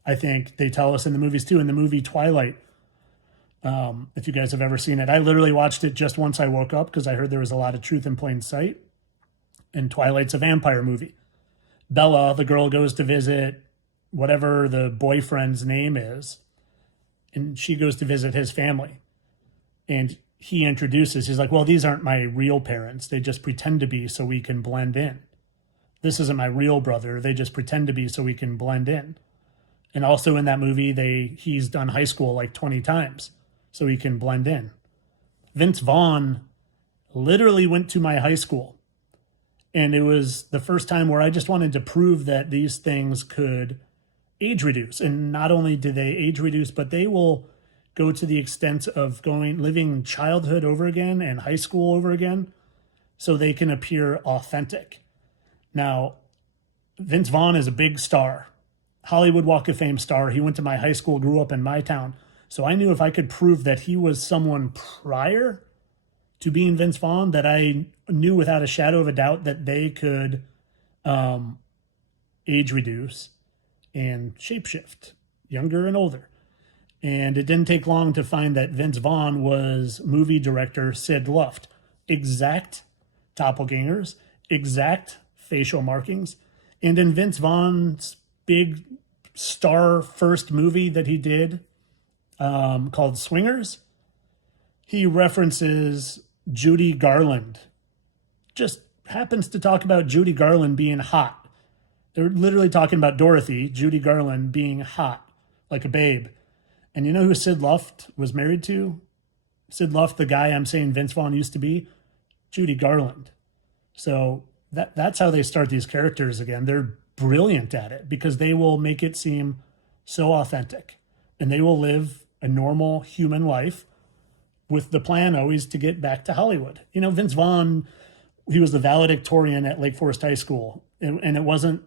I think they tell us in the movies too, in the movie Twilight, if you guys have ever seen it. I literally watched it just once I woke up because I heard there was a lot of truth in plain sight. And Twilight's a vampire movie. Bella, the girl, goes to visit whatever the boyfriend's name is, and she goes to visit his family. And he introduces, he's like, well, these aren't my real parents. They just pretend to be so we can blend in. This isn't my real brother. They just pretend to be so we can blend in. And also in that movie, he's done high school like 20 times so he can blend in. Vince Vaughn literally went to my high school. And it was the first time where I just wanted to prove that these things could age reduce. And not only do they age reduce, but they will go to the extent of living childhood over again and high school over again so they can appear authentic. Now, Vince Vaughn is a big star, Hollywood Walk of Fame star. He went to my high school, grew up in my town. So I knew if I could prove that he was someone prior to being Vince Vaughn, that I knew without a shadow of a doubt that they could age reduce and shapeshift, younger and older. And it didn't take long to find that Vince Vaughn was movie director Sid Luft. Exact doppelgangers, exact facial markings. And in Vince Vaughn's big star first movie that he did called Swingers, he references Judy Garland. Just happens to talk about Judy Garland being hot. They're literally talking about Dorothy, Judy Garland, being hot, like a babe. And you know who Sid Luft was married to? Sid Luft, the guy I'm saying Vince Vaughn used to be? Judy Garland. So that's how they start these characters again. They're brilliant at it because they will make it seem so authentic. And they will live a normal human life with the plan always to get back to Hollywood. You know, Vince Vaughn, he was the valedictorian at Lake Forest High School. And it wasn't,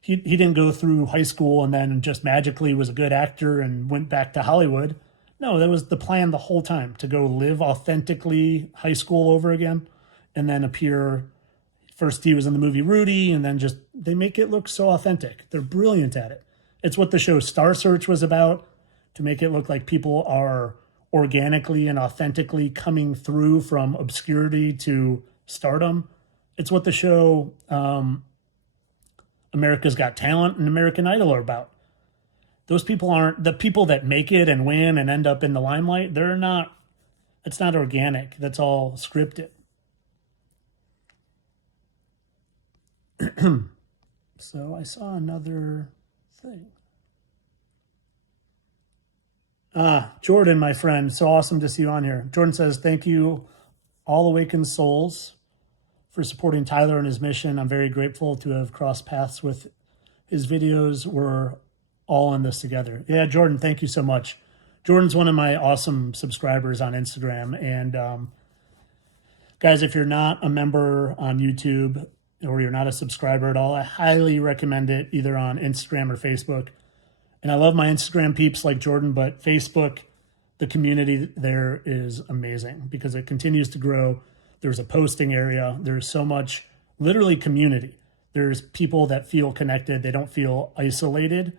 he didn't go through high school and then just magically was a good actor and went back to Hollywood. No, that was the plan the whole time, to go live authentically high school over again and then appear. First he was in the movie Rudy, and then just, they make it look so authentic. They're brilliant at it. It's what the show Star Search was about, to make it look like people are organically and authentically coming through from obscurity to stardom. It's what the show America's Got Talent and American Idol are about. Those people aren't the people that make it and win and end up in the limelight. They're not, it's not organic. That's all scripted. So I saw another thing. Jordan, my friend, so awesome to see you on here. Jordan says, thank you, All Awakened Souls, for supporting Tyler and his mission. I'm very grateful to have crossed paths with his videos. We're all in this together. Yeah, Jordan, thank you so much. Jordan's one of my awesome subscribers on Instagram. And guys, if you're not a member on YouTube, or you're not a subscriber at all, I highly recommend it either on Instagram or Facebook. And I love my Instagram peeps like Jordan, but Facebook, the community there is amazing because it continues to grow. There's a posting area. There's so much, literally, community. There's people that feel connected. They don't feel isolated,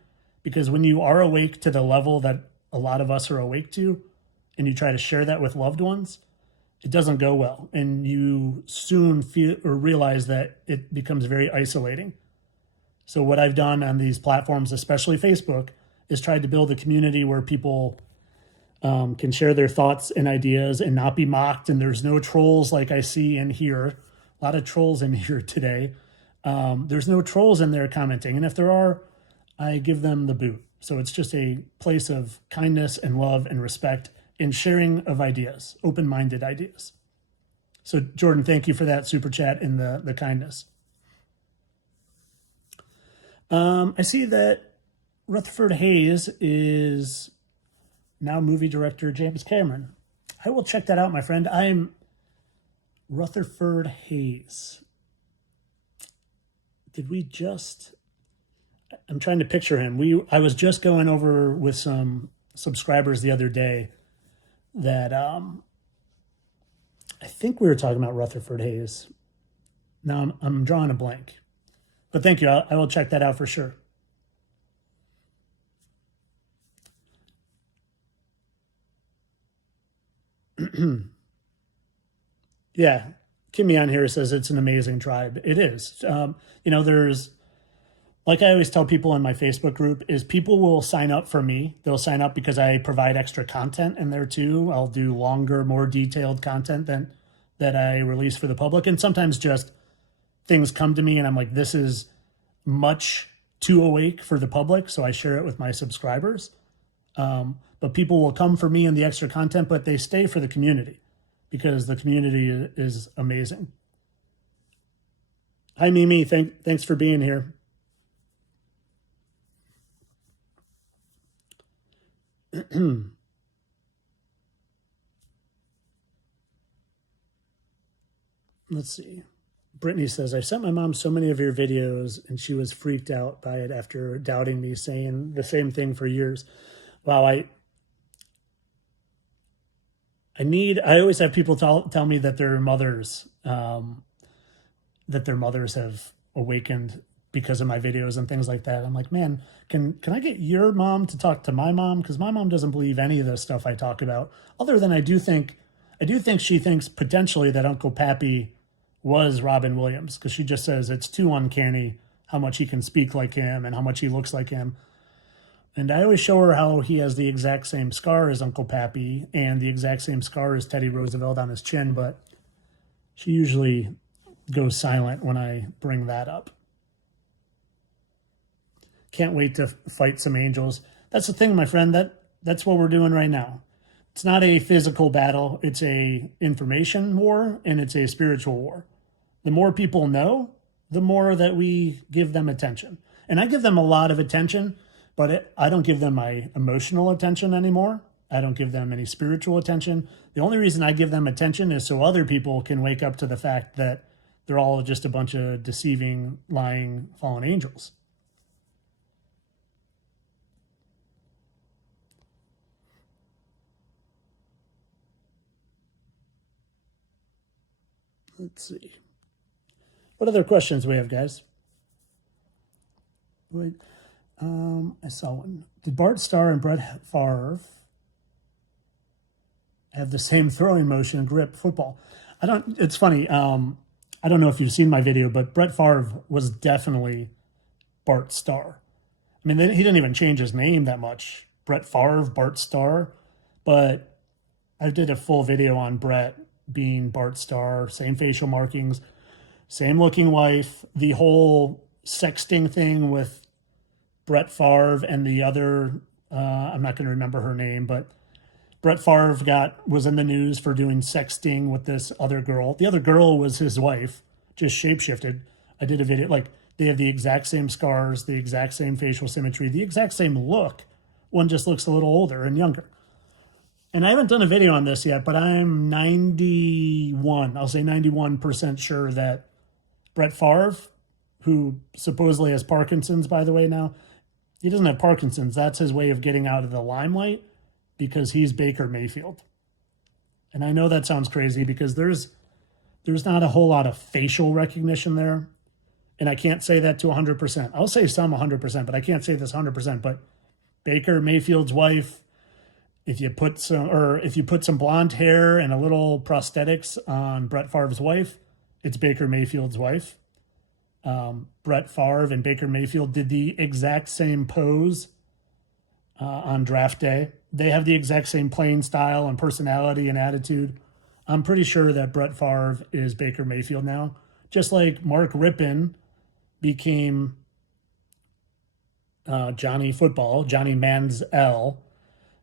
because when you are awake to the level that a lot of us are awake to, and you try to share that with loved ones, it doesn't go well. And you soon feel or realize that it becomes very isolating. So what I've done on these platforms, especially Facebook, is tried to build a community where people can share their thoughts and ideas and not be mocked. And there's no trolls like I see in here. A lot of trolls in here today. There's no trolls in there commenting. And if there are, I give them the boot. So it's just a place of kindness and love and respect and sharing of ideas, open-minded ideas. So Jordan, thank you for that super chat and the kindness. I see that Rutherford Hayes is now movie director James Cameron. I will check that out, my friend. I'm Rutherford Hayes. Did we just... I'm trying to picture him. I was just going over with some subscribers the other day that I think we were talking about Rutherford Hayes. Now I'm drawing a blank. But thank you. I will check that out for sure. Yeah. Kimmy on here says it's an amazing tribe. It is. There's, like I always tell people in my Facebook group, is people will sign up for me. They'll sign up because I provide extra content in there too. I'll do longer, more detailed content that I release for the public. And sometimes just things come to me and I'm like, this is much too awake for the public. So I share it with my subscribers. But people will come for me and the extra content, but they stay for the community because the community is amazing. Hi, Mimi. Thanks for being here. Let's see. Brittany says, I've sent my mom so many of your videos and she was freaked out by it after doubting me, saying the same thing for years. Wow, I always have people tell me that their mothers have awakened because of my videos and things like that. I'm like, man, can I get your mom to talk to my mom? Because my mom doesn't believe any of the stuff I talk about, other than I do think she thinks potentially that Uncle Pappy was Robin Williams, because she just says it's too uncanny how much he can speak like him and how much he looks like him. And I always show her how he has the exact same scar as Uncle Pappy and the exact same scar as Teddy Roosevelt on his chin, but she usually goes silent when I bring that up. Can't wait to fight some angels. That's the thing, my friend. That's what we're doing right now. It's not a physical battle. It's a information war, and it's a spiritual war. The more people know, the more that we give them attention. And I give them a lot of attention, but I don't give them my emotional attention anymore. I don't give them any spiritual attention. The only reason I give them attention is so other people can wake up to the fact that they're all just a bunch of deceiving, lying, fallen angels. Let's see. What other questions do we have, guys? Wait, I saw one. Did Bart Starr and Brett Favre have the same throwing motion and grip football? It's funny. I don't know if you've seen my video, but Brett Favre was definitely Bart Starr. I mean, he didn't even change his name that much. Brett Favre, Bart Starr. But I did a full video on Brett being Bart Starr, same facial markings, same looking wife, the whole sexting thing with Brett Favre and the other, I'm not going to remember her name, but Brett Favre was in the news for doing sexting with this other girl. The other girl was his wife, just shapeshifted. I did a video, like, they have the exact same scars, the exact same facial symmetry, the exact same look. One just looks a little older and younger. And I haven't done a video on this yet, but I'm 91% sure that Brett Favre, who supposedly has Parkinson's, by the way, now, he doesn't have Parkinson's. That's his way of getting out of the limelight because he's Baker Mayfield. And I know that sounds crazy because there's not a whole lot of facial recognition there. And I can't say that to 100%. I'll say some 100%, but I can't say this 100%. But Baker Mayfield's wife, if you put some blonde hair and a little prosthetics on Brett Favre's wife, it's Baker Mayfield's wife. Brett Favre and Baker Mayfield did the exact same pose on draft day. They have the exact same playing style and personality and attitude. I'm pretty sure that Brett Favre is Baker Mayfield now. Just like Mark Rippon became Johnny Football, Johnny Manziel.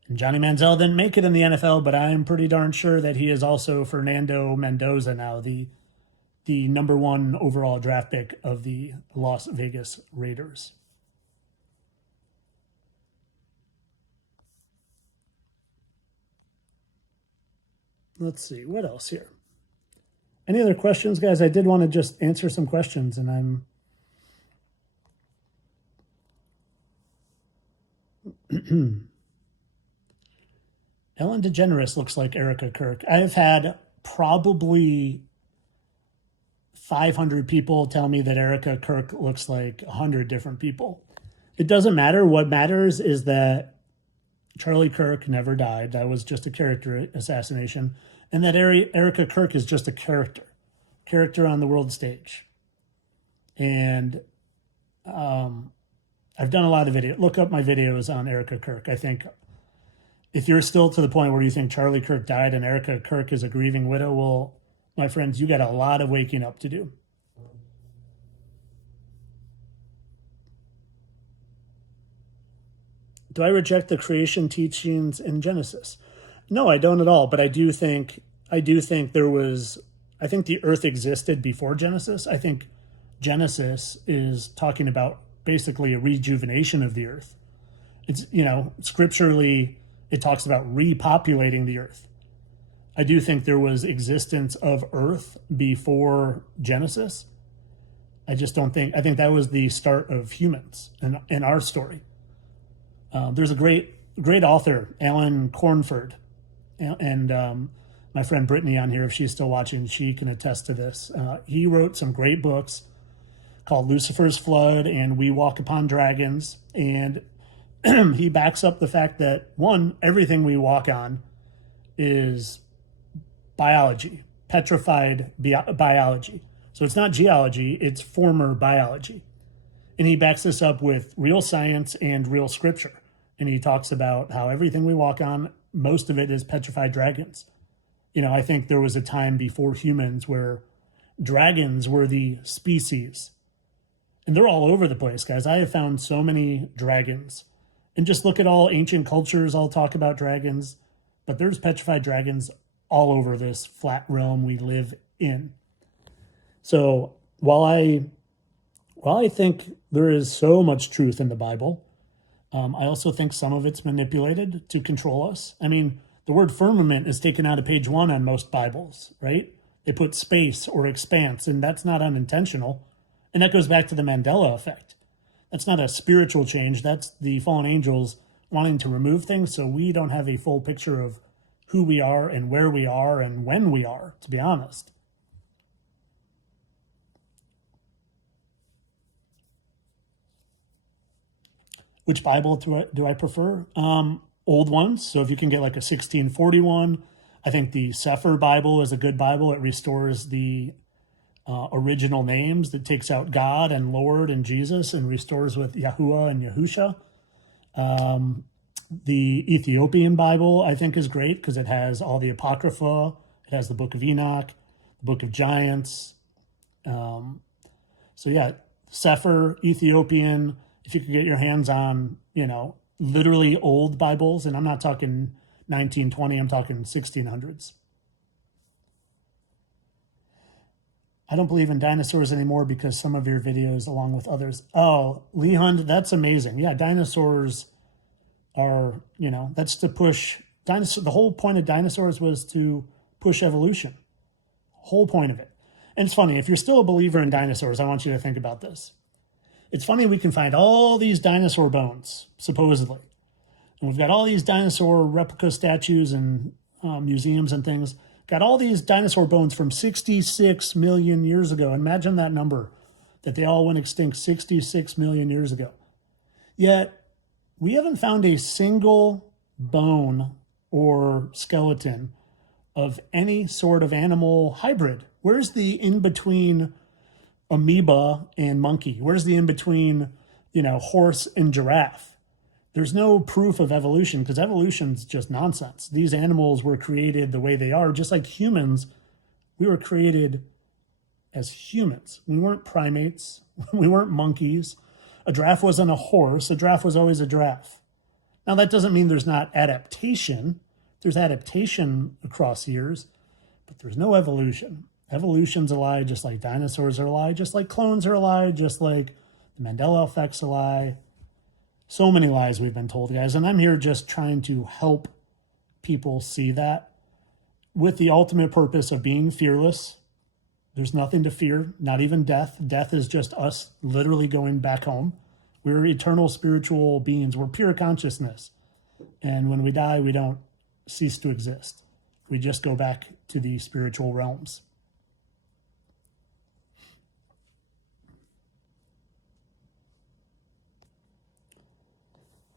And Johnny Manziel didn't make it in the NFL, but I'm pretty darn sure that he is also Fernando Mendoza now, the number 1 overall draft pick of the Las Vegas Raiders. Let's see, what else here? Any other questions, guys? I did want to just answer some questions, and I'm... Ellen DeGeneres looks like Erica Kirk. I've had probably 500 people tell me that Erica Kirk looks like 100 different people. It doesn't matter. What matters is that Charlie Kirk never died. That was just a character assassination. And that Erica Kirk is just a character on the world stage. And I've done a lot of videos. Look up my videos on Erica Kirk. I think if you're still to the point where you think Charlie Kirk died and Erica Kirk is a grieving widow, well, my friends, you got a lot of waking up to do. Do I reject the creation teachings in Genesis? No, I don't at all. But I do think there was, I think the earth existed before Genesis. I think Genesis is talking about basically a rejuvenation of the earth. It's, scripturally, it talks about repopulating the earth. I do think there was existence of earth before Genesis. I just don't think, I think that was the start of humans in our story. There's a great author, Alan Cornford, and my friend Brittany on here, if she's still watching, she can attest to this. He wrote some great books called Lucifer's Flood and We Walk Upon Dragons. And he backs up the fact that, one, everything we walk on is biology, petrified biology. So it's not geology, it's former biology. And he backs this up with real science and real scripture. And he talks about how everything we walk on, most of it is petrified dragons. I think there was a time before humans where dragons were the species. And they're all over the place, guys. I have found so many dragons. And just look at all ancient cultures, all talk about dragons. But there's petrified dragons all over this flat realm we live in. So while I think there is so much truth in the Bible, I also think some of it's manipulated to control us. I mean, the word firmament is taken out of page 1 on most Bibles, right? They put space or expanse, and that's not unintentional. And that goes back to the Mandela effect. That's not a spiritual change. That's the fallen angels wanting to remove things so we don't have a full picture of who we are and where we are and when we are, to be honest. Which Bible do I prefer? Old ones. So if you can get like a 1641, I think the Sefer Bible is a good Bible. It restores the original names. That takes out God and Lord and Jesus and restores with Yahuwah and Yahusha. The Ethiopian Bible, I think, is great because it has all the Apocrypha. It has the Book of Enoch, the Book of Giants. So yeah, Sefer, Ethiopian. If you could get your hands on, literally old Bibles, and I'm not talking 1920, I'm talking 1600s. I don't believe in dinosaurs anymore because some of your videos, along with others. Oh, Lee Hund, that's amazing. Yeah, dinosaurs are, that's to push dinosaur. The whole point of dinosaurs was to push evolution. Whole point of it. And it's funny, if you're still a believer in dinosaurs, I want you to think about this. It's funny we can find all these dinosaur bones, supposedly. And we've got all these dinosaur replica statues and museums and things. Got all these dinosaur bones from 66 million years ago. Imagine that number, that they all went extinct 66 million years ago. Yet, we haven't found a single bone or skeleton of any sort of animal hybrid. Where's the in-between amoeba and monkey? Where's the in-between, horse and giraffe? There's no proof of evolution, because evolution's just nonsense. These animals were created the way they are, just like humans. We were created as humans. We weren't primates. We weren't monkeys. A giraffe wasn't a horse. A giraffe was always a giraffe. Now, that doesn't mean there's not adaptation. There's adaptation across years, but there's no evolution. Evolution's a lie, just like dinosaurs are a lie, just like clones are a lie, just like the Mandela effect's a lie. So many lies we've been told, guys, and I'm here just trying to help people see that with the ultimate purpose of being fearless. There's nothing to fear, not even death. Death is just us literally going back home. We're eternal spiritual beings. We're pure consciousness. And when we die, we don't cease to exist. We just go back to the spiritual realms.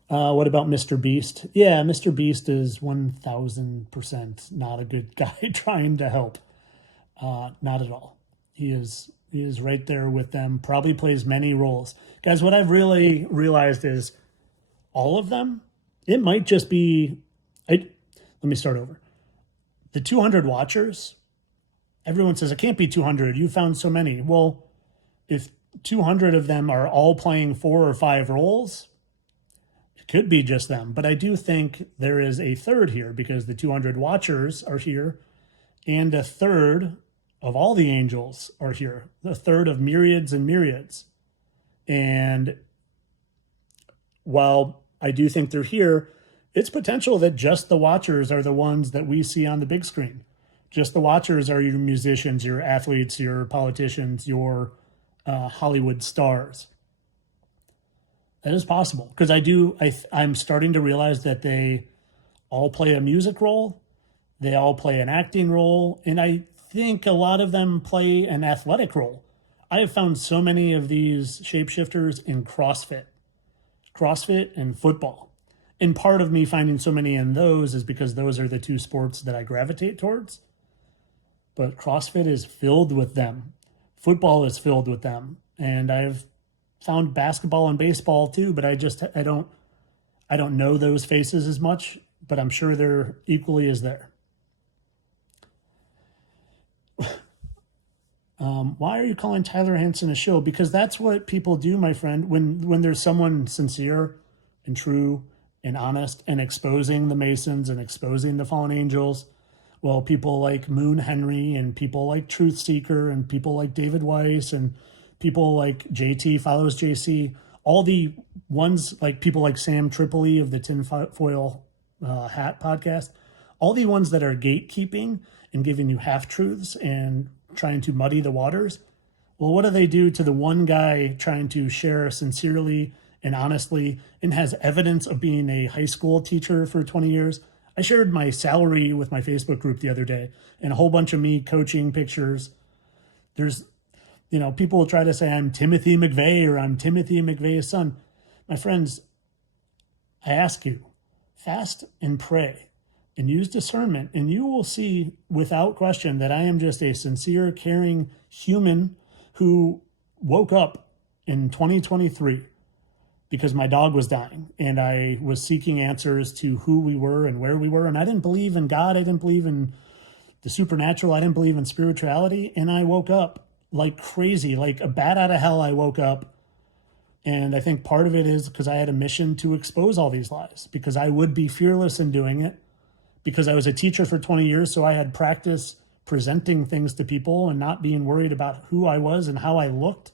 What about Mr. Beast? Yeah, Mr. Beast is 1,000% not a good guy trying to help. Not at all. He is right there with them, probably plays many roles. Guys, what I've really realized is all of them, it might just be, let me start over. The 200 watchers, everyone says, it can't be 200. You found so many. Well, if 200 of them are all playing 4 or 5 roles, it could be just them. But I do think there is a third here, because the 200 watchers are here, and a third of all the angels are here, a third of myriads and myriads. And while I do think they're here, it's potential that just the watchers are the ones that we see on the big screen. Just the watchers are your musicians, your athletes, your politicians, your Hollywood stars. That is possible, because I'm starting to realize that they all play a music role, they all play an acting role, and I think a lot of them play an athletic role. I have found so many of these shapeshifters in CrossFit and football. And part of me finding so many in those is because those are the two sports that I gravitate towards. But CrossFit is filled with them. Football is filled with them. And I've found basketball and baseball too, but I don't know those faces as much, but I'm sure they're equally as there. Why are you calling Tyler Hansen a shill? Because that's what people do, my friend. When there's someone sincere and true and honest and exposing the Masons and exposing the fallen angels, well, people like Moon Henry and people like Truth Seeker and people like David Weiss and people like JT follows JC, all the ones like people like Sam Tripoli of the Tinfoil Hat podcast, all the ones that are gatekeeping and giving you half-truths and trying to muddy the waters. Well, what do they do to the one guy trying to share sincerely and honestly and has evidence of being a high school teacher for 20 years? I shared my salary with my Facebook group the other day and a whole bunch of me coaching pictures. There's, people will try to say I'm Timothy McVeigh or I'm Timothy McVeigh's son. My friends, I ask you, fast and pray and use discernment, and you will see without question that I am just a sincere, caring human who woke up in 2023 because my dog was dying and I was seeking answers to who we were and where we were. And I didn't believe in God. I didn't believe in the supernatural. I didn't believe in spirituality. And I woke up like crazy, like a bat out of hell. I woke up. And I think part of it is because I had a mission to expose all these lies, because I would be fearless in doing it, because I was a teacher for 20 years. So I had practice presenting things to people and not being worried about who I was and how I looked.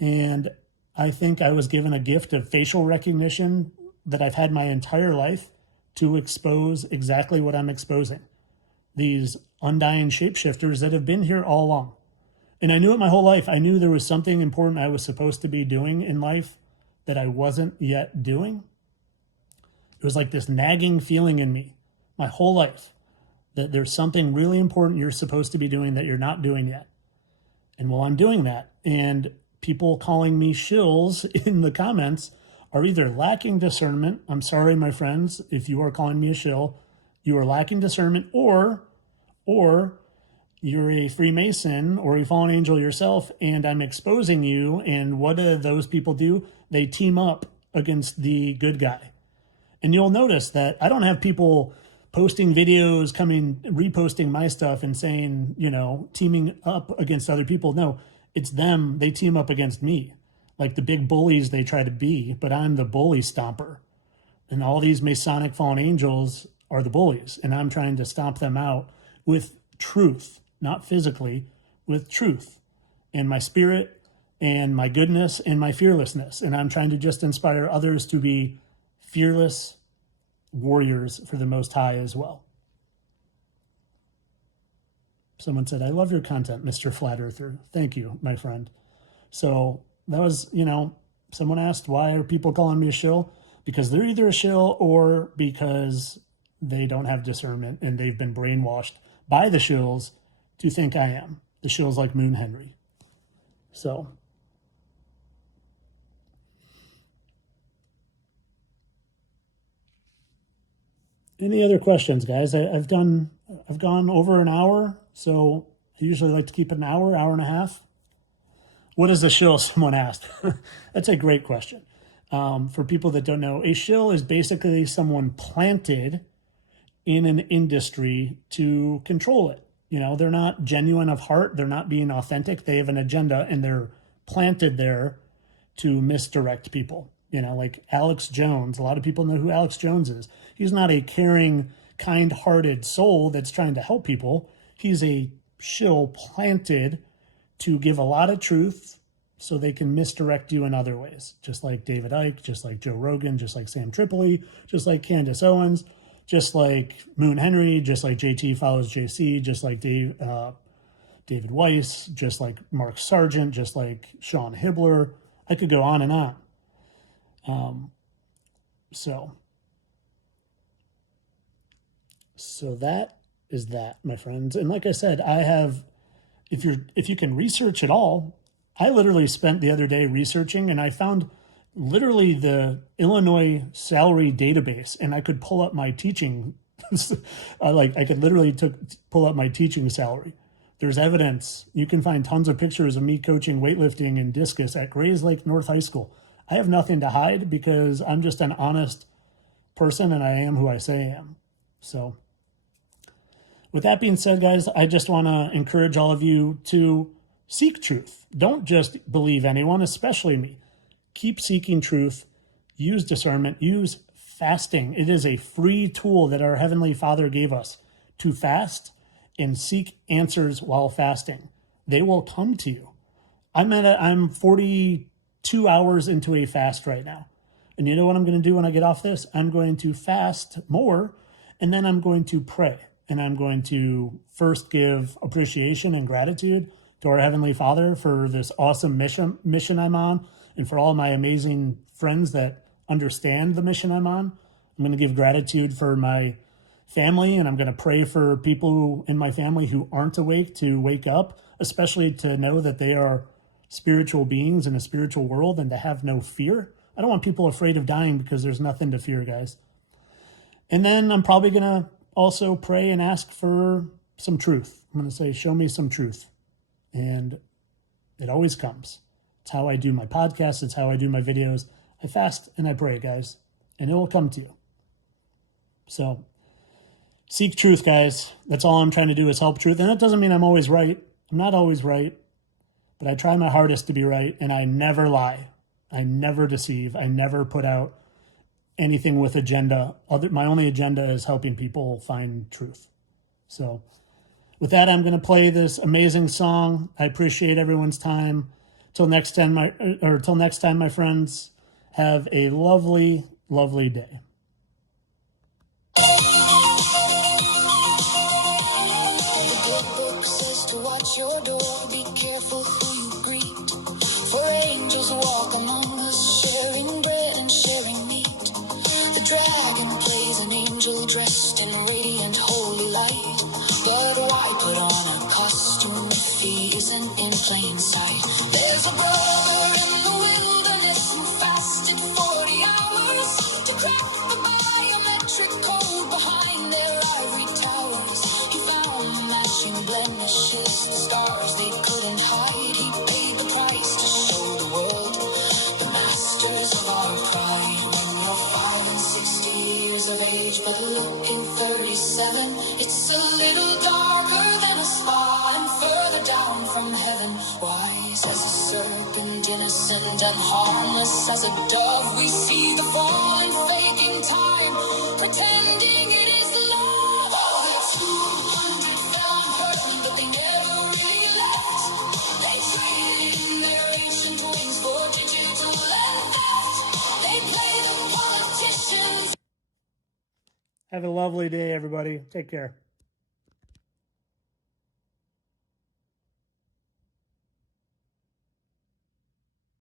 And I think I was given a gift of facial recognition that I've had my entire life to expose exactly what I'm exposing. these undying shapeshifters that have been here all along. And I knew it my whole life. I knew there was something important I was supposed to be doing in life that I wasn't yet doing. It was like this nagging feeling in me my whole life that there's something really important you're supposed to be doing that you're not doing yet. And while I'm doing that, and people calling me shills in the comments are either lacking discernment. I'm sorry, my friends, if you are calling me a shill, you are lacking discernment, or you're a Freemason or a fallen angel yourself, and I'm exposing you. And what do those people do? They team up against the good guy. And you'll notice that I don't have people posting videos, reposting my stuff and saying, teaming up against other people. No, it's them. They team up against me. Like the big bullies they try to be, but I'm the bully stomper. And all these Masonic fallen angels are the bullies. And I'm trying to stomp them out with truth, not physically, with truth and my spirit and my goodness and my fearlessness. And I'm trying to just inspire others to be fearless warriors for the Most High as well. Someone said, I love your content, Mr. Flat Earther. Thank you, my friend. So that was, someone asked, why are people calling me a shill? Because they're either a shill or because they don't have discernment and they've been brainwashed by the shills to think I am. The shills like Moon Henry. So any other questions, guys? I've gone over an hour, so I usually like to keep it an hour and a half. What is a shill? Someone asked. That's a great question. For people that don't know, a shill is basically someone planted in an industry to control it. They're not genuine of heart. They're not being authentic. They have an agenda and they're planted there to misdirect people. Like Alex Jones. A lot of people know who Alex Jones is. He's not a caring, kind-hearted soul that's trying to help people. He's a shill planted to give a lot of truth so they can misdirect you in other ways. Just like David Icke, just like Joe Rogan, just like Sam Tripoli, just like Candace Owens, just like Moon Henry, just like JT follows JC, just like David Weiss, just like Mark Sargent, just like Sean Hibbler. I could go on and on. So that is that, my friends. And like I said, I have, if you can research at all, I literally spent the other day researching and I found literally the Illinois salary database and I could pull up my teaching. I could literally pull up my teaching salary. There's evidence. You can find tons of pictures of me coaching weightlifting and discus at Grays Lake North High School. I have nothing to hide because I'm just an honest person and I am who I say I am. So with that being said, guys, I just want to encourage all of you to seek truth. Don't just believe anyone, especially me. Keep seeking truth. Use discernment. Use fasting. It is a free tool that our Heavenly Father gave us to fast and seek answers while fasting. They will come to you. I'm 42 hours into a fast right now. And you know what I'm going to do when I get off this? I'm going to fast more, and then I'm going to pray. And I'm going to first give appreciation and gratitude to our Heavenly Father for this awesome mission I'm on, and for all my amazing friends that understand the mission I'm on. I'm going to give gratitude for my family, and I'm going to pray for people in my family who aren't awake to wake up, especially to know that they are spiritual beings in a spiritual world and to have no fear. I don't want people afraid of dying because there's nothing to fear, guys. And then I'm probably going to also pray and ask for some truth. I'm going to say, show me some truth. And it always comes. It's how I do my podcast. It's how I do my videos. I fast and I pray, guys, and it will come to you. So seek truth, guys. That's all I'm trying to do is help truth. And that doesn't mean I'm always right. I'm not always right, but I try my hardest to be right. And I never lie. I never deceive. I never put out anything with agenda. My only agenda is helping people find truth. So with that, I'm going to play this amazing song. I appreciate everyone's time. Till next time, my friends, have a lovely, lovely day. your door, be careful who you greet. For angels walk among us, sharing bread and sharing meat. The dragon plays an angel dressed in radiant holy light. But why put on a costume if he isn't in plain sight? There's a brother in the wilderness who fasted 40 hours to crack the biometric code behind their ivory towers. He found the matching blemishes, the scars they couldn't hide. He paid the price to show the world the masters of our pride. When you're 5 and 60 years of age but looking 37, it's a little darker than a spot and further down from heaven. Wise as a serpent, innocent and harmless as a dove, we see the fallen faking time, pretending it is love. Oh, the 200 fell unhurt, but they never really left. They traded in their ancient wings for digital and theft. They play the politicians. Have a lovely day, everybody. Take care.